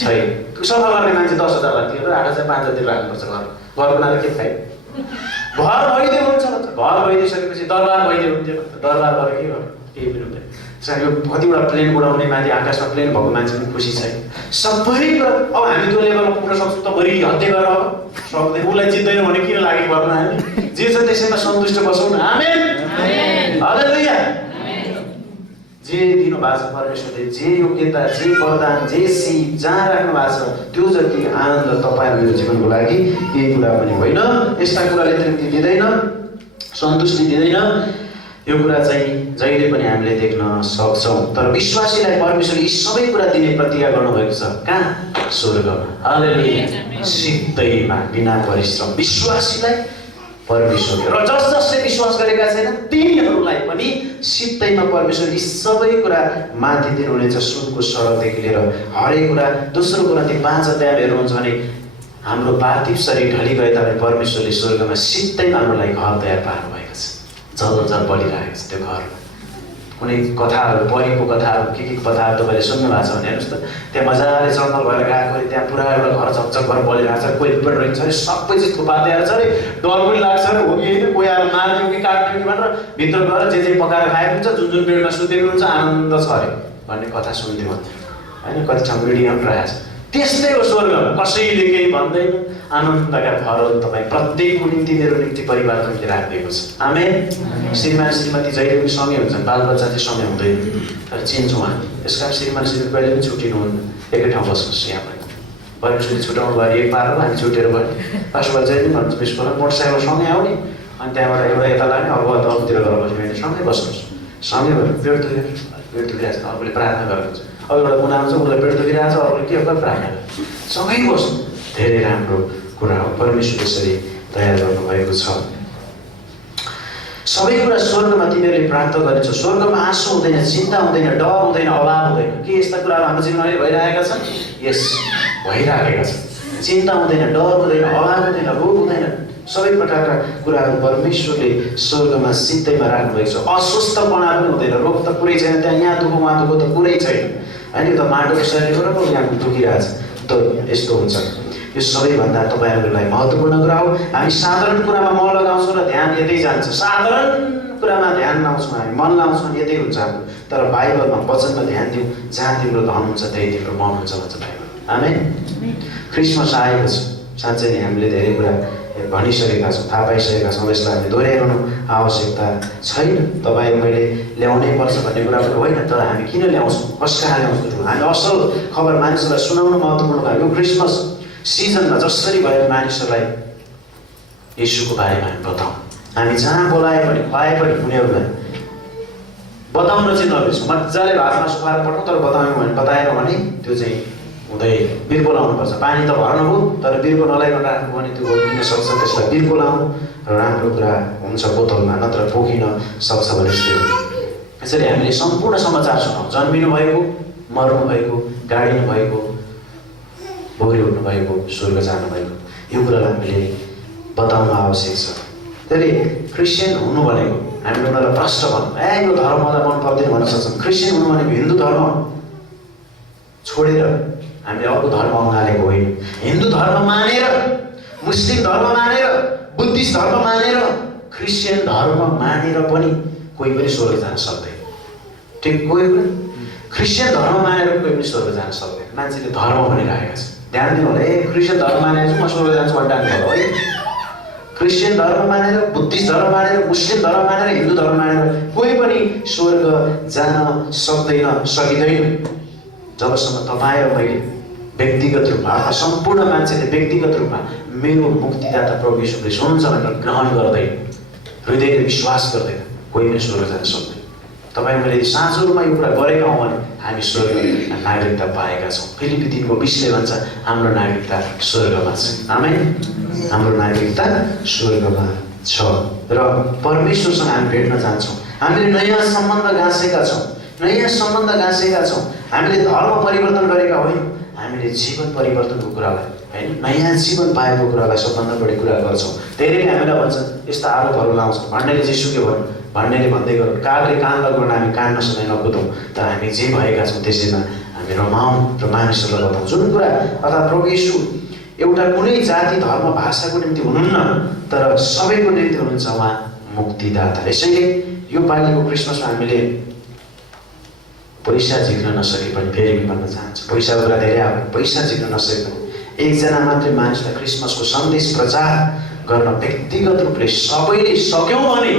छैन। सफा गर्ने मान्छे 10,000 लाख दिएर 8,000 5,000 राख्नुपर्छ, घर बनाएर के खाइ, घर भइदियो हुन्छ भन्छ, घर भइदिइसकेपछि दरबार भइदियो हुन्थ्यो, दरबार गरेर के गर्नु, केही पनि हुँदैन। यो कतिवटा प्लेन उडाउने माथि आकाशमा प्लेन भएको मान्छे पनि खुसी छैन। सबै कुरा अब हामी त्यो लेभलमा पुग्न सक्छौँ त भरि हत्या गरेर सक्दैन, उसलाई जित्दैन भने किन लागि पर्नु, हामी जे छ त्यसैमा सन्तुष्ट बसौँ न। आमेन, हालेलुया। जे दिनु भएको छ परमेश्वरले, जे योग्यता, जे वरदान, जे सिप जहाँ राख्नु भएको छ, त्यो जति आनन्द तपाईँ मेरो जीवनको लागि केही कुरा पनि होइन। यस्ता कुराले तृप्ति दिँदैन, सन्तुष्टि दिँदैन। यो कुरा चाहिँ जहिले पनि हामीले देख्न सक्छौँ। तर विश्वासीलाई परमेश्वरले यी सबै कुरा दिने प्रतिज्ञा गर्नुभएको छ, कहाँ, स्वर्गमा। हालेलुया। सिद्धैमा बिना परिश्रम विश्वासीलाई परमेश्वरले, र जसले विश्वास गरेका छैन तिनीहरूलाई पनि सिद्धैमा परमेश्वरले यी सबै कुरा माथि दिनुहुनेछ, सुनको सडकदेखि लिएर हरेक कुरा। दोस्रो कुरान्ती 5 अध्याय हेर्नुहुन्छ भने हाम्रो पार्थिव शरीर ढली गए तापनि परमेश्वरले स्वर्गमा सिद्धैमा हाम्रो लागि घर तयार पार्नु भएको छ, जल बलिरहेको छ। त्यो घर कुनै कथाहरू, परीको कथाहरू, के कथाहरू तपाईँले सुन्नु भएको छ भने हेर्नुहोस् त, त्यहाँ मजाले जङ्गल भएर गएको अरे, त्यहाँ पुरा एउटा घर झकझक भएर बलिरहेको छ, कोही पेट रहन्छ अरे, सबै चिज थुपा तयार छ अरे, डर पनि लाग्छ अरे, हो कि होइन, कोही आएर मार्यो कि काट्यो कि भनेर भित्र गएर जे पकाएर खाएको हुन्छ, जुन बेडमा सुतेको हुन्छ, आनन्द छ अरे भन्ने कथा सुन्थ्यो होइन, कति ठाउँ मिडियामा पनि रहेको छ। त्यस्तै हो स्वर्गमा, कसैले केही भन्दैन, आनन्दका घरहरू तपाईँ प्रत्येकको निम्ति, मेरो निम्ति, परिवारको निम्ति राखिदिएको छ। आमेन। श्रीमान श्रीमती जहिले पनि सँगै हुन्छन्, बालबच्चा चाहिँ सँगै हुँदैन, तर चिन्छौँ हामी। यस कारण श्रीमान श्रीमती कहिले पनि छुट्टिनुहुन्न, एकै ठाउँ बस्नुहोस्। यहाँ पनि परमेश्वरले छुट्याउनु भयो, एक पार हामी छुटेर गयो। पास्टर जहिले पनि भन्छु बिस्कुटमा मोटरसाइकल सँगै आउने, अनि त्यहाँबाट एउटा यता लाने, अर्कोतिर गएर बस्ने, सँगै बस्नुहोस्। सँगै भएर पेट दुखिरहेको छ, अर्कोले प्रार्थना गरेको हुन्छ, अब एउटा कुना आउँछ, उसलाई पेट दुखिरहेको छ, अर्कोले के हो प्रार्थना गर्छ, सँगै बस्नु। धेरै राम्रो कुरा हो, परमेश्वर यसरी तयार गर्नुभएको छ। सबै कुरा स्वर्गमा तिमीहरूले प्राप्त गर्नेछौ। स्वर्गमा आँसु हुँदैन, चिन्ता हुँदैन, डर हुँदैन, अभाव हुँदैन। के यस्ता कुराहरू हाम्रो जीवनमा अहिले भइरहेका छन्? यस, भइरहेका छन्। चिन्ता हुँदैन, डर हुँदैन, अभाव हुँदैन, रोग हुँदैन। सबै प्रकारका कुराहरू परमेश्वरले स्वर्गमा सिद्धैमा राख्नुभएको छ। अस्वस्थपना पनि हुँदैन, रोग त पुरै छैन, त्यहाँ यहाँ दुःख उहाँ दुःख त पुरै छैन होइन। त माटोको शरीरबाट पो यहाँ दुखिरहेछ, त यस्तो हुन्छ। यो सबैभन्दा तपाईँहरूको लागि महत्त्वपूर्ण कुरा हो। हामी साधारण कुरामा मन लगाउँछौँ र ध्यान यतै जान्छ, साधारण कुरामा ध्यान लाउँछौँ, हामी मन लाउँछौँ, यतै हुन्छ हाम्रो। तर बाइबलमा, वचनमा ध्यान दिउँ, जहाँ तिम्रो धन हुन्छ त्यही तिम्रो मन हुन्छ भन्छ बाइबल। आमेन। क्रिसमस आएको छ, साँच्चै नै हामीले धेरै कुरा भनिसकेका छौँ, थाहा पाइसकेका छौँ। यसलाई हामीले दोहोऱ्याउनु आवश्यकता छैन। तपाईँ मैले ल्याउनै पर्छ भन्ने कुरा पनि होइन, तर हामी किन ल्याउँछौँ, कसका ल्याउँछौँ? हामी असल खबर मानिसहरूलाई सुनाउनु महत्त्वपूर्ण कुरा। यो क्रिसमस सिजनमा जसरी भयो मानिसहरूलाई येशूको बारेमा हामी बताउँ, हामी जहाँ बोलाए पनि खुवाए पनि उनीहरूलाई बताउन चाहिँ नबिर्सौँ। मजाले भातमा सुकाएर पठाउँ, तर बताएन भने त्यो चाहिँ हुँदै बिर्को लाउनुपर्छ। पानी त भर्नु हो, तर बिर्को नलाइकन राख्नु भने त्यो भइदिन सक्छ। त्यसलाई बिर्को लाउनु र राम्रो कुरा हुन्छ बोतलमा, नत्र पोखिन सक्छ भने यसरी हामीले सम्पूर्ण समाचार सुनाउँ। जन्मिनु भएको, मर्नु भएको, गाडिनु भएको, बौरी उठ्नु भएको, स्वर्ग जानु भएको, यो कुरालाई हामीले बताउन आवश्यक छ। त्यसले क्रिस्चियन हुनु भनेको हामीले उनीहरूलाई प्रश्न भन्नु, यो धर्म मलाई मन पर्दैन भन्न सक्छौँ। क्रिस्चियन हुनु भनेको हिन्दू धर्म छोडेर हामीले अर्को धर्म अँगालेको होइन। हिन्दू धर्म मानेर, मुस्लिम धर्म मानेर, बुद्धिस्ट धर्म मानेर, क्रिस्चियन धर्म मानेर पनि कोही पनि स्वर्ग जान सक्दैन। ठिक, कोही पनि क्रिस्चियन धर्म मानेर कोही पनि स्वर्ग जान सक्दैन। मान्छेले धर्म भनिरहेका छन्। ध्यान दिनु होला, क्रिस्चियन धर्म मानेर म स्वर्ग जान्छु भन्टान्नु होला है। क्रिस्चियन धर्म मानेर, बुद्धिस्ट धर्म मानेर, मुस्लिम धर्म मानेर, हिन्दू धर्म मानेर कोही पनि स्वर्ग जान सक्दैन, सकिँदैन जबसम्म तपाईँ र मैले व्यक्तिगत रूपमा अथवा सम्पूर्ण मान्छेले व्यक्तिगत रूपमा मेरो मुक्तिदाता प्रभु येशू ख्रीष्ट हुनुहुन्छ भनेर ग्रहण गर्दैन, हृदयले विश्वास गर्दैन, कोही पनि स्वर्ग जान सक्दैन। तपाईँ मैले साँचो रूपमा यो कुरा गरेका हौँ भने हामी स्वर्ग नागरिकता पाएका छौँ। फिलिपी 3:20 भन्छ हाम्रो नागरिकता स्वर्गमा छ। आमेन। हाम्रो नागरिकता स्वर्गमा छ र परमेश्वरसँग हामी भेट्न जान्छौँ। हामीले नयाँ सम्बन्ध गाँसेका छौँ, नयाँ सम्बन्ध गाँसेका छौँ। हामीले धर्म परिवर्तन गरेका होइनौँ, हामीले जीवन परिवर्तनको कुरालाई, होइन, नयाँ जीवन पाएको कुरालाई सबभन्दा बढी कुरा गर्छौँ। धेरैले हामीलाई भन्छन्, यस्ता आरोपहरू लाउँछन्, भन्नेले जेसुकै भन्नु, भन्नेले भन्दै गर्नु, कागले कान लगाउन हामी कान नसुनाइ नकुदौँ, तर हामी जे भएका छौँ त्यसैमा हामी रमाउँ र मानिसहरूलाई बताउँ। जुन कुरा अर्थात् प्रभु येशू एउटा कुनै जाति धर्म भाषाको निम्ति हुनुहुन्न, तर सबैको निम्ति हुनुहुन्छ उहाँ मुक्तिदाता। यसैले यो पालिको क्रिसमसमा हामीले पैसा झिक्न नसके पनि, फेरि भन्न चाहन्छु, पैसाको कुरा धेरै आयो, पैसा झिक्न नसके पनि एकजना मात्रै मानिसलाई क्रिसमसको सन्देश प्रचार गर्न व्यक्तिगत रूपले सबैले सक्यौँ भने,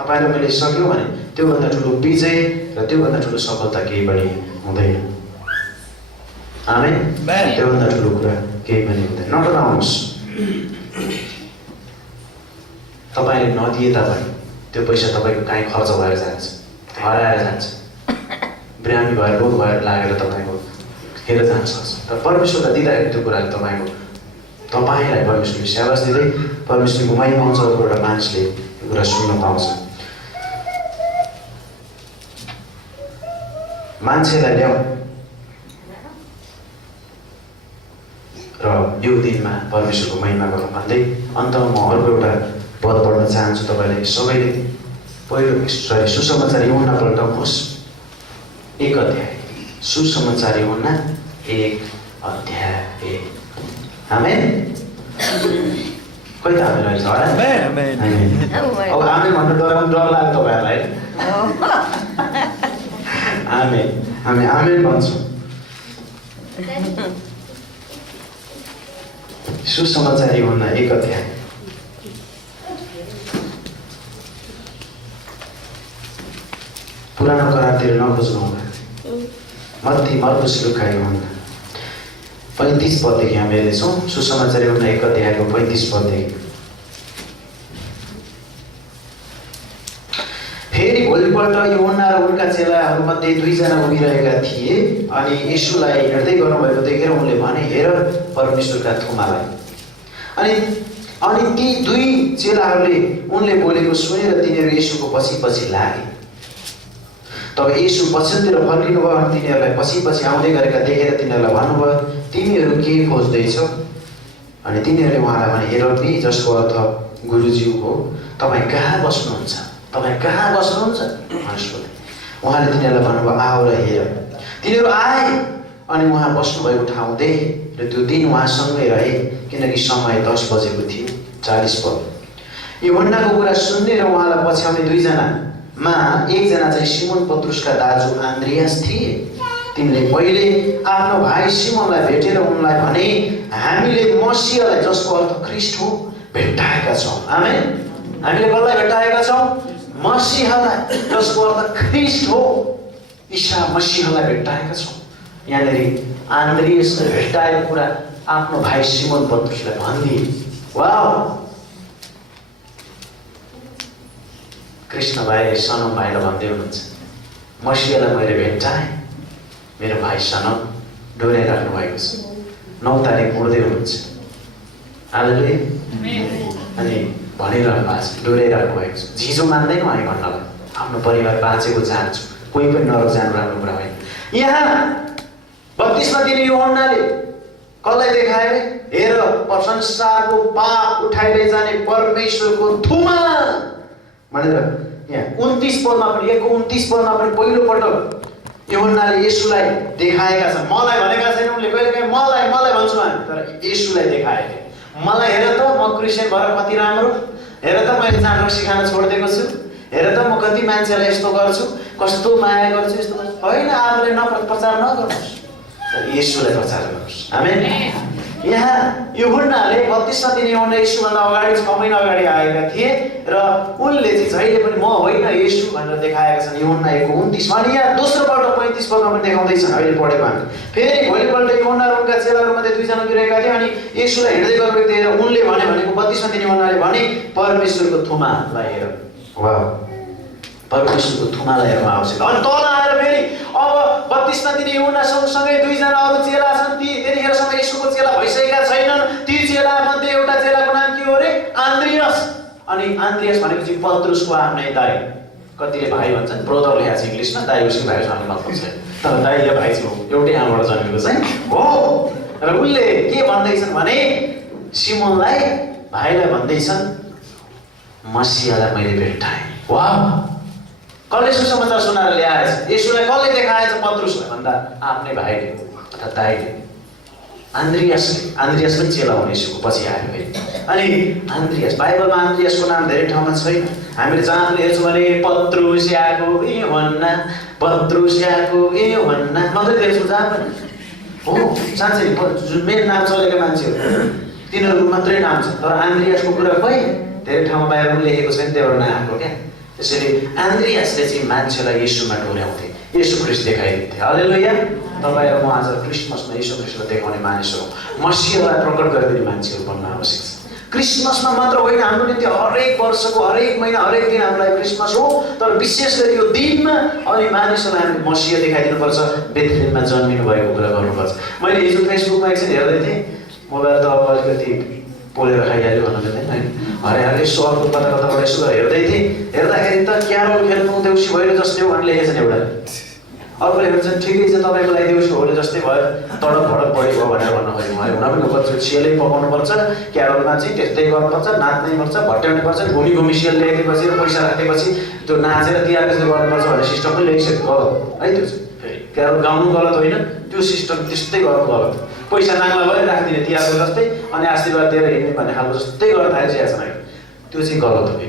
तपाईँले मैले सक्यौँ भने त्योभन्दा ठुलो विजय र त्योभन्दा ठुलो सफलता केही पनि हुँदैन। आमेन। त्योभन्दा ठुलो कुरा केही पनि हुँदैन। नडराउनुहोस्, तपाईँले नदिए तापनि त्यो पैसा तपाईँको कहीँ खर्च भएर जान्छ, हराएर जान्छ, बिरामी भएर रोग भएर लागेर तपाईँको खेर जान सक्छ। र परमेश्वरलाई दिँदाखेरि त्यो कुराले तपाईँलाई परमेश्वरले स्याबास दिँदै परमेश्वरको महिमा आउँछ, एउटा मानिसले यो कुरा सुन्न पाउँछ। मान्छेलाई ल्याऊ र यो दिनमा परमेश्वरको महिमा गरौँ भन्दै अन्तमा म अर्को एउटा पद पढ्न चाहन्छु। तपाईँले सबैले पहिलो सुसमाचार यूहन्ना पल्टाउनुहोस्, 1 अध्याय। सुसमाचार यूहन्ना 1 अध्याय। आमेन। कोही त हामीलाई छ अब आमेन भन्नु डर लाग्यो तपाईँहरूलाई। आमेन, हामी आमेन भन्छौँ। सुसमाचार यूहन्ना 1 अध्याय। पुरानो करारतिर नखोज्नु होला, मत्ती, मर्कुस, लुका, यूहन्ना 35 पददेखि हामी हेर्दैछौँ। सुसमाचार यूहन्ना 1 अध्यायको 35 पददेखि। फेरि भोलिपल्ट यूहन्ना र उनका चेलाहरूमध्ये 2 जना उभिरहेका थिए अनि येशूलाई हिँड्दै गर्नुभएको देखेर उनले भने, हेर परमेश्वरका थुमालाई। अनि ती 2 चेलाहरूले उनले बोलेको सुनेर तिनीहरू येशूको पछि लागे। तब येशू पछिल्तिर फर्किनु भयो अनि तिनीहरूलाई पछि आउँदै गरेका देखेर तिनीहरूलाई भन्नुभयो, तिमीहरू के खोज्दैछौ? अनि तिनीहरूले उहाँलाई भने, हे रब्बी, जसको अर्थ गुरुज्यू हो, तपाईँ कहाँ बस्नुहुन्छ? तपाईँ कहाँ बस्नुहुन्छ? उहाँले तिनीहरूलाई भन्नुभयो, आऊ र हेर। तिनीहरू आए अनि उहाँ बस्नुभएको ठाउँ देखे र त्यो दिन उहाँसँगै रहे, किनकि समय 10 बजेको थियो। 40 पद। यूहन्नाको कुरा सुन्ने र उहाँलाई पछ्याउने 2 जनामा एकजना चाहिँ सिमोन पत्रुसका दाजु आन्द्रियास थिए। तिनले पहिले आफ्नो भाइ सिमोनलाई भेटेर उनलाई भने, हामीले मसीहलाई, जसको अर्थ ख्रीष्ट हो, भेट्टाएका छौँ। आमेन। हामीले कसलाई भेट्टाएका छौँ? मसीहलाई, जसको अर्थ ख्रीष्ट हो, ईसा मसीहलाई भेट्टाएका छौँ। यहाँनिर आन्द्रियासले भेट्टाएको कुरा आफ्नो भाइ सिमोन पत्रुसलाई भनिदिए। वाउ, कृष्ण भाइ सनम भाइलाई भन्दै हुनुहुन्छ, मसियालाई मैले भेट्टाएँ, मेरो भाइ सनम डोराइराख्नु भएको छ, 9 तारिक उड्दै हुनुहुन्छ। हालेलुया। अनि भनिरहनु भएको छ, डोराइराख्नु भएको छ। झिजो मान्दैनौँ हामी भन्नलाई, आफ्नो परिवार बाँचेको चाहन्छु, कोही पनि नरक जानु राम्रो कुरा होइन। यहाँ 32मा दिने यूहन्नाले कसलाई देखायो? हेर, संसारको पाप उठाइदै जाने परमेश्वरको थुमा भनेर यहाँ 29 पदमा पनि 1:29 पदमा पनि पहिलोपटक यूहन्नाले येशूलाई देखाएका छन्। मलाई भनेका छैन उनले, कहिलेकाहीँ मलाई भन्छु हामी, तर येशूलाई देखाएका। मलाई हेर त, म क्रिस्चियन भएर कति राम्रो, हेर त मैले चाँडो सिकाउन छोडिदिएको छु, हेर त म कति मान्छेलाई यस्तो गर्छु, कस्तो माया गर्छु, यस्तो गर्छु। होइन, आफूले प्रचार नगर्नुहोस्, तर येशूलाई प्रचार गर्नुहोस्। आमेन। यहाँ यूहन्नाले 32मा दिने यूहन्ना येशूभन्दा अगाडि 6 महिना अगाडि आएका थिए र उनले चाहिँ जहिले पनि म होइन येशू भनेर देखाएका छन्। यूहन्ना 1:29 अनि यहाँ दोस्रोपल्ट 35 पदमा पनि देखाउँदैछन्, अहिले पढेको हामी। फेरि भोलिपल्ट यूहन्ना र उनका चेलाहरूमध्ये 2 जना गइरहेका थिए अनि येशूलाई हिँड्दै गएको थिए र उनले भनेको 32मा दिने यूहन्नाले भने परमेश्वरको थुमालाई हेर। वाह, परमेश्वरको थुमालाई हेर्न आवश्यक। अनि तल आएर फेरि अब 32मा दिने यूहन्ना सँगसँगै 2 जना अरू चेला छन्। ती त्यतिखेरसम्म येशूको चेला भइसकेका छैनन्। ती चेला मध्ये एउटा चेलाको नाम के हो अरे? आन्द्रियास। अनि आन्द्रियास भनेको चाहिँ पत्रुसको आफ्नै दाइ। कतिले भाइ भन्छन्, ब्रदर लेखेको छ इङ्ग्लिसमा, दाइ उसको भाइ भन्ने मतलब छ, तर दाइ र भाइ चाहिँ एउटै आमाबाट जन्मेको चाहिँ हो। र उनले के भन्दैछन् भने सिमोनलाई, भाइलाई भन्दैछन्, मसियालाई मैले भेट्टाएँ। वाह, कसले सुसमाचार सुनाएर ल्याएछ? येशूलाई कसले देखाएछ? पत्रुसलाई भन्दा आफ्नै भाइले अर्थात् दाइले, आन्द्रियास पनि चेला हुने येशूको पछि आयो है। अनि आन्द्रियास, बाइबलमा आन्द्रियासको नाम धेरै ठाउँमा छैन। हामीले जहाँ पनि हेर्छौँ भने पत्रुस याकुब यूहन्ना, पत्रुस याकुब यूहन्ना मात्रै देख्छौँ जहाँ पनि। हो, साँच्चै जुन मेन नाम चलेका मान्छेहरू तिनीहरूको मात्रै नाम छ, तर आन्द्रियासको कुरा खोइ धेरै ठाउँमा बाइबलमा लेखेको छैन, त्यहाँबाट नआएको क्या। त्यसैले आन्द्रियासले चाहिँ मान्छेलाई येशूमा डोर्याउँथे, येशू ख्रीष्ट देखाइदिन्थे। हालेलुया। तपाईँ र म आज क्रिसमसमा येशू ख्रीष्टलाई देखाउने मानिसहरू, मसीहलाई प्रकट गरिदिने मान्छेहरू बन्न आवश्यक छ। क्रिसमसमा मात्र होइन, हाम्रो निम्ति हरेक वर्षको हरेक महिना हरेक दिन हामीलाई क्रिसमस हो, तर विशेष गरी यो दिनमा अनि मानिसहरूलाई हामीले मसीह देखाइदिनुपर्छ, बेथलेहममा जन्मिनु भएको कुरा गर्नुपर्छ। मैले हिजो फेसबुकमा एकछिन हेर्दै थिएँ, मोबाइल त अब अलिकति पोलेर खाइहाल्यो भन्नु मिल्दैन होइन, हरे यसो अर्को कताबाट यसो हेर्दै थिएँ, हेर्दाखेरि त क्यारोल खेल्नु देउसी भैलो जस्तै हो भनेर लेखेछन् एउटा, अर्कोले भन्छन् ठिकै छ तपाईँको लागि देउसी भैलो जस्तै भयो, तडक भडक बढी भयो भनेर भन्नु खोज्यो। उहाँले हुन पनि कति सियलै पकाउनुपर्छ, क्यारोलमा चाहिँ त्यस्तै गर्नुपर्छ, नाच्नै पर्छ, भट्याउनै पर्छ, घुमी सियल ल्याएपछि र पैसा राखेपछि त्यो नाचेर तिहार जस्तो गर्नुपर्छ भन्ने सिस्टम पनि ल्याइसक्यो। गलत है त्यो चाहिँ, फेरि क्यारोल गाउनु गलत होइन, त्यो सिस्टम त्यस्तै गर्नु गलत। पैसा नाङ्ला भएर राखिदिने तिहारको जस्तै अनि आशीर्वाद दिएर हिँड्ने भन्ने खालको जस्तै गर्न थालिसकेको छ, त्यो चाहिँ गलत हो कि।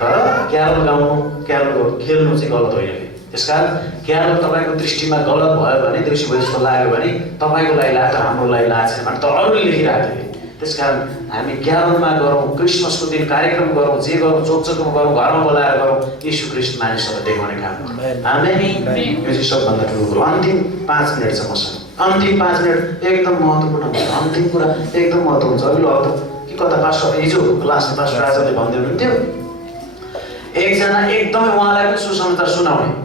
तर क्यारोल गाउनु, क्यारोल खेल्नु चाहिँ गलत होइन। त्यसकारण क्यारोल तपाईँको दृष्टिमा गलत भयो भने, देउसी भयो जस्तो लाग्यो भने तपाईँको लागि लाग्छ, हाम्रो लागि लाग्छ भने त अरूले लेखिरहेको थियो। त्यसकारण हामी क्यारोलमा गरौँ, क्रिसमसको दिन कार्यक्रम गरौँ, जे गरौँ चोकचोकमा गरौँ, घरमा बोलाएर गरौँ, येशू ख्रीष्ट मानिसहरूलाई देखाउने काम गरौँ। आमेन। यो चाहिँ सबभन्दा ठुलो कुरो। अन्तिम 5 मिनट छ मसँग, अन्तिम 5 मिनट एकदम महत्त्वपूर्ण हुन्छ। अन्तिम कुरा एकदम महत्त्वपूर्ण छ। अघिल्लो हप्ता कि कता पास्टर हिजो लास्ट पास्टर राजाले भन्दै हुनुहुन्थ्यो, एकजना एकदमै उहाँलाई पनि सुसमाचार सुनाउने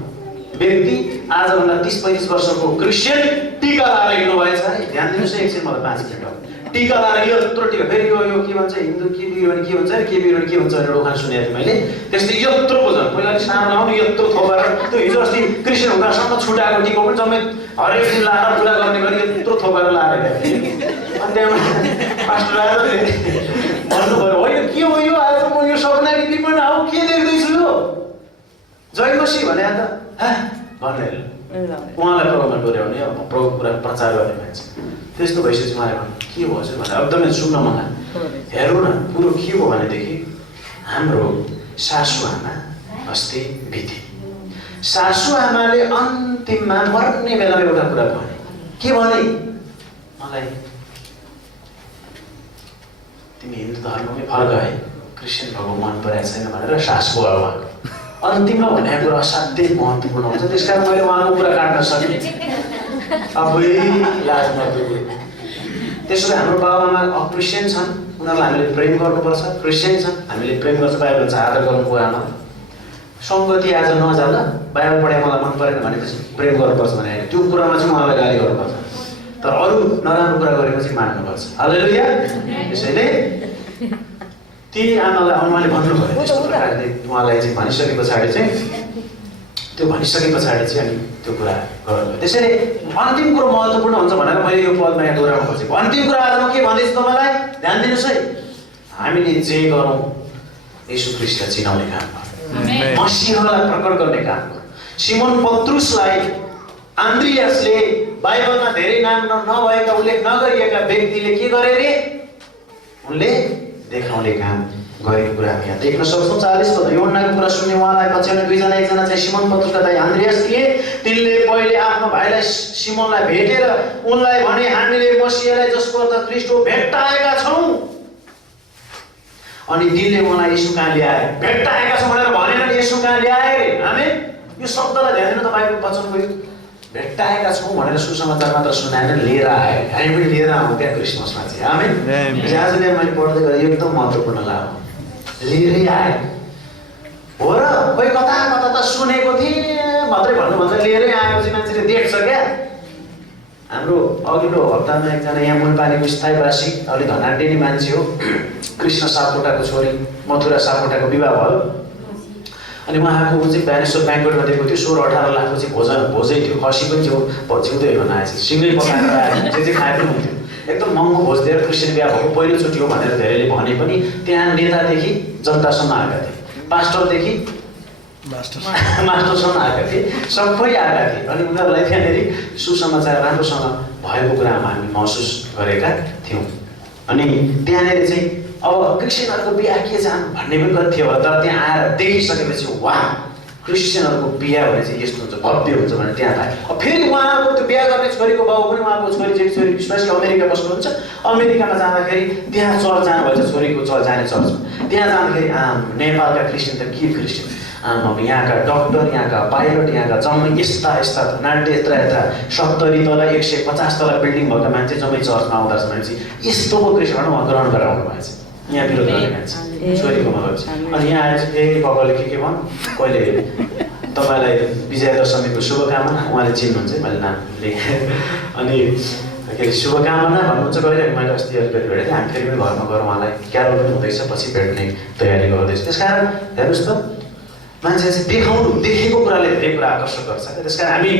व्यक्ति आजभन्दा 30-35 वर्षको क्रिस्चियन टीका लाएर हिँड्नु भएछ है। ध्यान दिनुहोस् है एकछिन, मलाई 5 मिनट टीका लाएर यत्रो टीका, फेरि यो के भन्छ हिन्दू के बिग्यो भने के हुन्छ अरे, के बिग्यो भने के हुन्छ भनेर उखान सुनेको थिएँ मैले। त्यस्तै यत्रोको झन् पहिला अलिक सानो लाउनु, यत्रो थोपाएर त्यो हिजो अस्ति क्रिस्चियन हुँदासम्म छुट्याएको टिको पनि जम्मै हरेक दिन लाएर पुरा गर्ने गरी यत्रो थोपाएर लाएर गएको। अनि त्यहाँबाट पास्टर आएर भन्नुभयो, होइन के हो यो, आज म यो सपनाको दिनमा हो, के देख्दैछु यो जय मसीह भने त भनेर उहाँलाई प्रभुमा डोर्याउने, प्रभु कुरा प्रचार गर्ने मान्छे। त्यस्तो भइसकेपछि उहाँले भन्नु के हो हजुर भनेर एकदमै सुन्न मन लाग्यो। हेरौँ न कुरो के हो भनेदेखि हाम्रो सासु आमा अस्ति बिते। सासु आमाले अन्तिममा मर्ने बेलामा एउटा कुरा भने, के भने, मलाई तिमी हिन्दू धर्ममै फर्क है, क्रिस्चियन भएको मन परेको छैन भनेर सासु भयो उहाँको। अन्तिममा भनेको कुरा असाध्यै महत्त्वपूर्ण हुन्छ, त्यसकारण मैले उहाँको कुरा काट्न सकेँ। अबै लाज नदिनु। त्यसो भए हाम्रो बाबाआमा क्रिस्चियन छन्, उनीहरूलाई हामीले प्रेम गर्नुपर्छ, क्रिस्चियन छन् हामीले प्रेम गर्छ, बाइबल भन्छ आदर गर्नु आमा। सङ्गति आज नजाला बाइबल पढे मलाई मन परेन भनेपछि प्रेम गर्नुपर्छ भने त्यो कुरामा चाहिँ मलाई गाली गर्नुपर्छ तर अरू नराम्रो कुरा गरेको चाहिँ मान्नुपर्छ हालेलुया त्यसैले ती आमालाई उहाँले भन्नुभयो त्यस्तो प्रकारले उहाँलाई चाहिँ भनिसके पछाडि चाहिँ त्यो भनिसके पछाडि चाहिँ अनि त्यो कुरा गर्नुभयो त्यसैले अन्तिम कुरो महत्त्वपूर्ण हुन्छ भनेर मैले यो पदमा यहाँ दोहोऱ्याउन खोजेको अन्तिम कुरा आज म के भन्दैछु तपाईँलाई ध्यान दिनुहोस् है हामीले जे गरौँ येशू ख्रीष्टलाई चिनाउने काम गरौँ मसीहलाई प्रकट गर्ने काम गरौँ सिमोन पत्रुसलाई आन्द्रियासले बाइबलमा धेरै नाम नभएका उल्लेख नगरिएका व्यक्तिले के गरे रे उनले देखाउने काम गरेको कुरा हामी यहाँ देख्न सक्छौँ 40 पद यूहन्नाको कुरा सुन्ने उहाँलाई पछ्याउने दुईजना एकजना चाहिँ सिमोन पत्रुसका दाइ आन्द्रियास थिए तिनले पहिले आफ्नो भाइलाई सिमोनलाई भेटेर उनलाई भने हामीले मसीहलाई जसको अर्थ ख्रीष्ट हो भेट्टाएका छौँ अनि तिनले उहाँलाई येशू कहाँ ल्याए भेट्टाएका छौँ भनेर भनेर येशू कहाँ ल्याए आमेन यो शब्दलाई ध्यान दिनु तपाईको वचनको भेट्टाएका छौँ भनेर सुसमाचार मात्र सुनाएर लिएर आए हामी पनि लिएर आउँ त्यहाँ क्रिसमसमा चाहिँ आमेन आजले मैले पढ्दै गरेँ एकदम महत्त्वपूर्ण लाग्यो लिएरै आए हो र कोही कता कता त सुनेको थिएँ मात्रै भन्नुभन्दा लिएरै आएपछि मान्छेले देख्छ क्या हाम्रो अघिल्लो हप्तामा एकजना यहाँ मुलपानीको स्थायीवासी अलि धनाढ्य मान्छे हो कृष्ण सापकोटाको छोरी मथुरा सापकोटाको विवाह भयो अनि उहाँको चाहिँ ब्यानेश्वर ब्याङ्कवेटमा दिएको थियो 16-18 लाखको चाहिँ भोजै थियो खसी पनि जिउँदै हेर्न आएछ सिँगै पकाएर आएछ जे खाए पनि हुन्थ्यो एकदम महँगो भोज दिएर क्रिस्चियन बिहा भएको पहिलोचोटि हो भनेर धेरैले भने पनि त्यहाँ नेतादेखि जनतासम्म आएका थिए पास्टरदेखि मास्टरसम्म आएका थिए सबै आएका थिए अनि उनीहरूलाई त्यहाँनिर सुसमाचार राम्रोसँग भएको कुरामा हामी महसुस गरेका थियौँ अनि त्यहाँनिर चाहिँ अब क्रिस्चियनहरूको बिहा के जानु भन्ने पनि गर्थ्यो तर त्यहाँ आएर देखिसकेपछि वाह क्रिस्चियनहरूको बिहा भने चाहिँ यस्तो हुन्छ भव्य हुन्छ भने त्यहाँ थाहा अब फेरि उहाँको त्यो बिहा गर्ने छोरीको बाउ पनि उहाँको छोरी विश्वासी अमेरिका बस्नुहुन्छ अमेरिकामा जाँदाखेरि त्यहाँ चर्च जानुभएछ छोरीको जाने चर्चमा त्यहाँ जाँदाखेरि नेपालका क्रिस्चियन त के क्रिस्चियन अब यहाँका डक्टर यहाँका पाइलट यहाँका जम्मै यस्ता नाट्य यत्रा 70 तल 150 तल बिल्डिङ भएका मान्छे जम्मै चर्चमा आउँदा रहेछ भनेपछि यस्तोको क्रिस्चियन उहाँ ग्रहण गरेर आउनु भएछ यहाँ विरोध गर्ने मान्छे छोरीकोमा गएपछि अनि यहाँ आएर चाहिँ बबाले के भन्नु कहिले तपाईँलाई विजया दशमीको शुभकामना उहाँले चिन्नुहुन्छ मैले नाम लेखेँ अनि के अरे शुभकामना भन्नुहुन्छ कहिले मैले अस्ति अलिकति भेटेँ हामी फेरि पनि घरमा गएर उहाँलाई क्यारल पनि हुँदैछ पछि भेट्ने तयारी गर्दैछ त्यस कारण हेर्नुहोस् त मान्छे चाहिँ देखेको कुराले धेरै कुरा आकर्षक गर्छ त्यस कारण हामी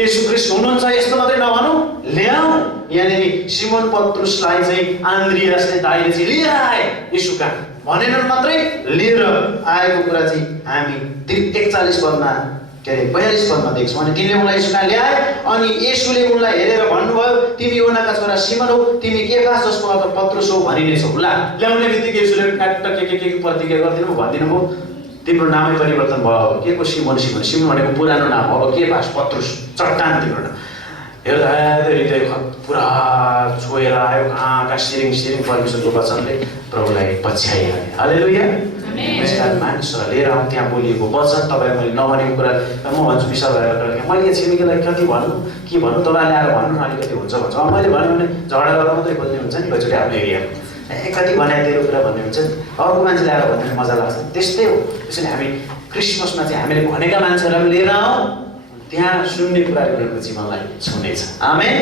येशू ख्रीष्ट हुनुहुन्छ यस्तो मात्रै नभनौँ ल्याऊ यहाँनिर सिमोन पत्रुसलाई चाहिँ आन्द्रियासले दाइले चाहिँ लिएर आए येशू कहाँ भनेर मात्रै लिएर आएको कुरा चाहिँ हामी 41 पदमा के अरे 42 पदमा देख्छौँ अनि तिनले उनलाई येशू कहाँ ल्याए अनि येशूले उनलाई हेरेर भन्नुभयो तिमी योनाका छोरा सिमोन हौ तिमी के खास जसको अर्थ पत्रुस हौ भनिनेछौ ल ल्याउने बित्तिकै येशूले ट्याक्क के प्रतिज्ञा गरिदिनु भनिदिनु भयो तिम्रो नामै परिवर्तन भयो के को सिमोन भनेको पुरानो नाम अब के भाष पत्रुस चट्टान तिम्रो नाम हेर्दा हृदय पुरा छोएर आयो आँखा सिरिङ परमेश्वरको वचनले प्रभुलाई पछ्याइहाले हालेलुया त्यसकारण मानिसहरूलाई लिएर आउँ त्यहाँ बोलिएको वचन तपाईँ मैले नभनेको कुरा म भन्छु विशाल भएर मैले छिमेकीलाई कति भन्नु के भन्नु तपाईँले आएर भन्नु न अलिकति हुन्छ भन्छ मैले भन्यो भने झगडा गरेर मात्रै बोल्ने हुन्छ नि कतिचोटि आफ्नो एरियामा कति बनाइदिएको कुरा भन्ने हुन्छ नि अर्को मान्छेले आएर भन्ने मजा लाग्छ त्यस्तै हो त्यसैले हामी क्रिसमसमा चाहिँ हामीले भनेका मान्छेहरूलाई पनि लिएर आउँ त्यहाँ सुन्ने कुराले उनीहरूको जीवनलाई छुनेछ आमेन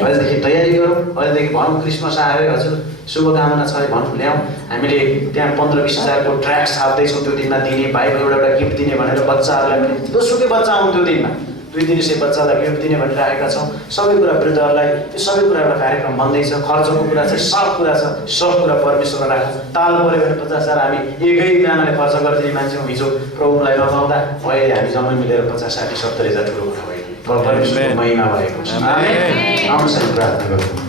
अहिलेदेखि तयारी गरौँ अहिलेदेखि भनौँ क्रिसमस आयो हजुर शुभकामना छ भनौँ ल्याउँ हामीले त्यहाँ 15-20 हजारको ट्र्याक्स छाप्दैछौँ त्यो दिनमा दिने बाइबल एउटा गिफ्ट दिने भनेर बच्चाहरूलाई दोस्रोकै बच्चा आउँ त्यो दिनमा 2 दिनसे बच्चालाई गिफ्ट दिने भनेर राखेका छौँ सबै कुरा वृद्धहरूलाई यो सबै कुरा एउटा कार्यक्रम बन्दैछ खर्चको कुरा चाहिँ सब कुरा छ सब कुरा परमेश्वरमा राख्छ ताल पऱ्यो भने 50,000 हामी एकैजनाले खर्च गरिदिने मान्छे हिजो प्रभुलाई लगाउँदा अहिले हामी जम्मै मिलेर 50-60-70 हजार ठुलो कुरा भयो परमेश्वरको महिमा भएको छ आमेन आउनुहोस् हामी प्रार्थना गरौँ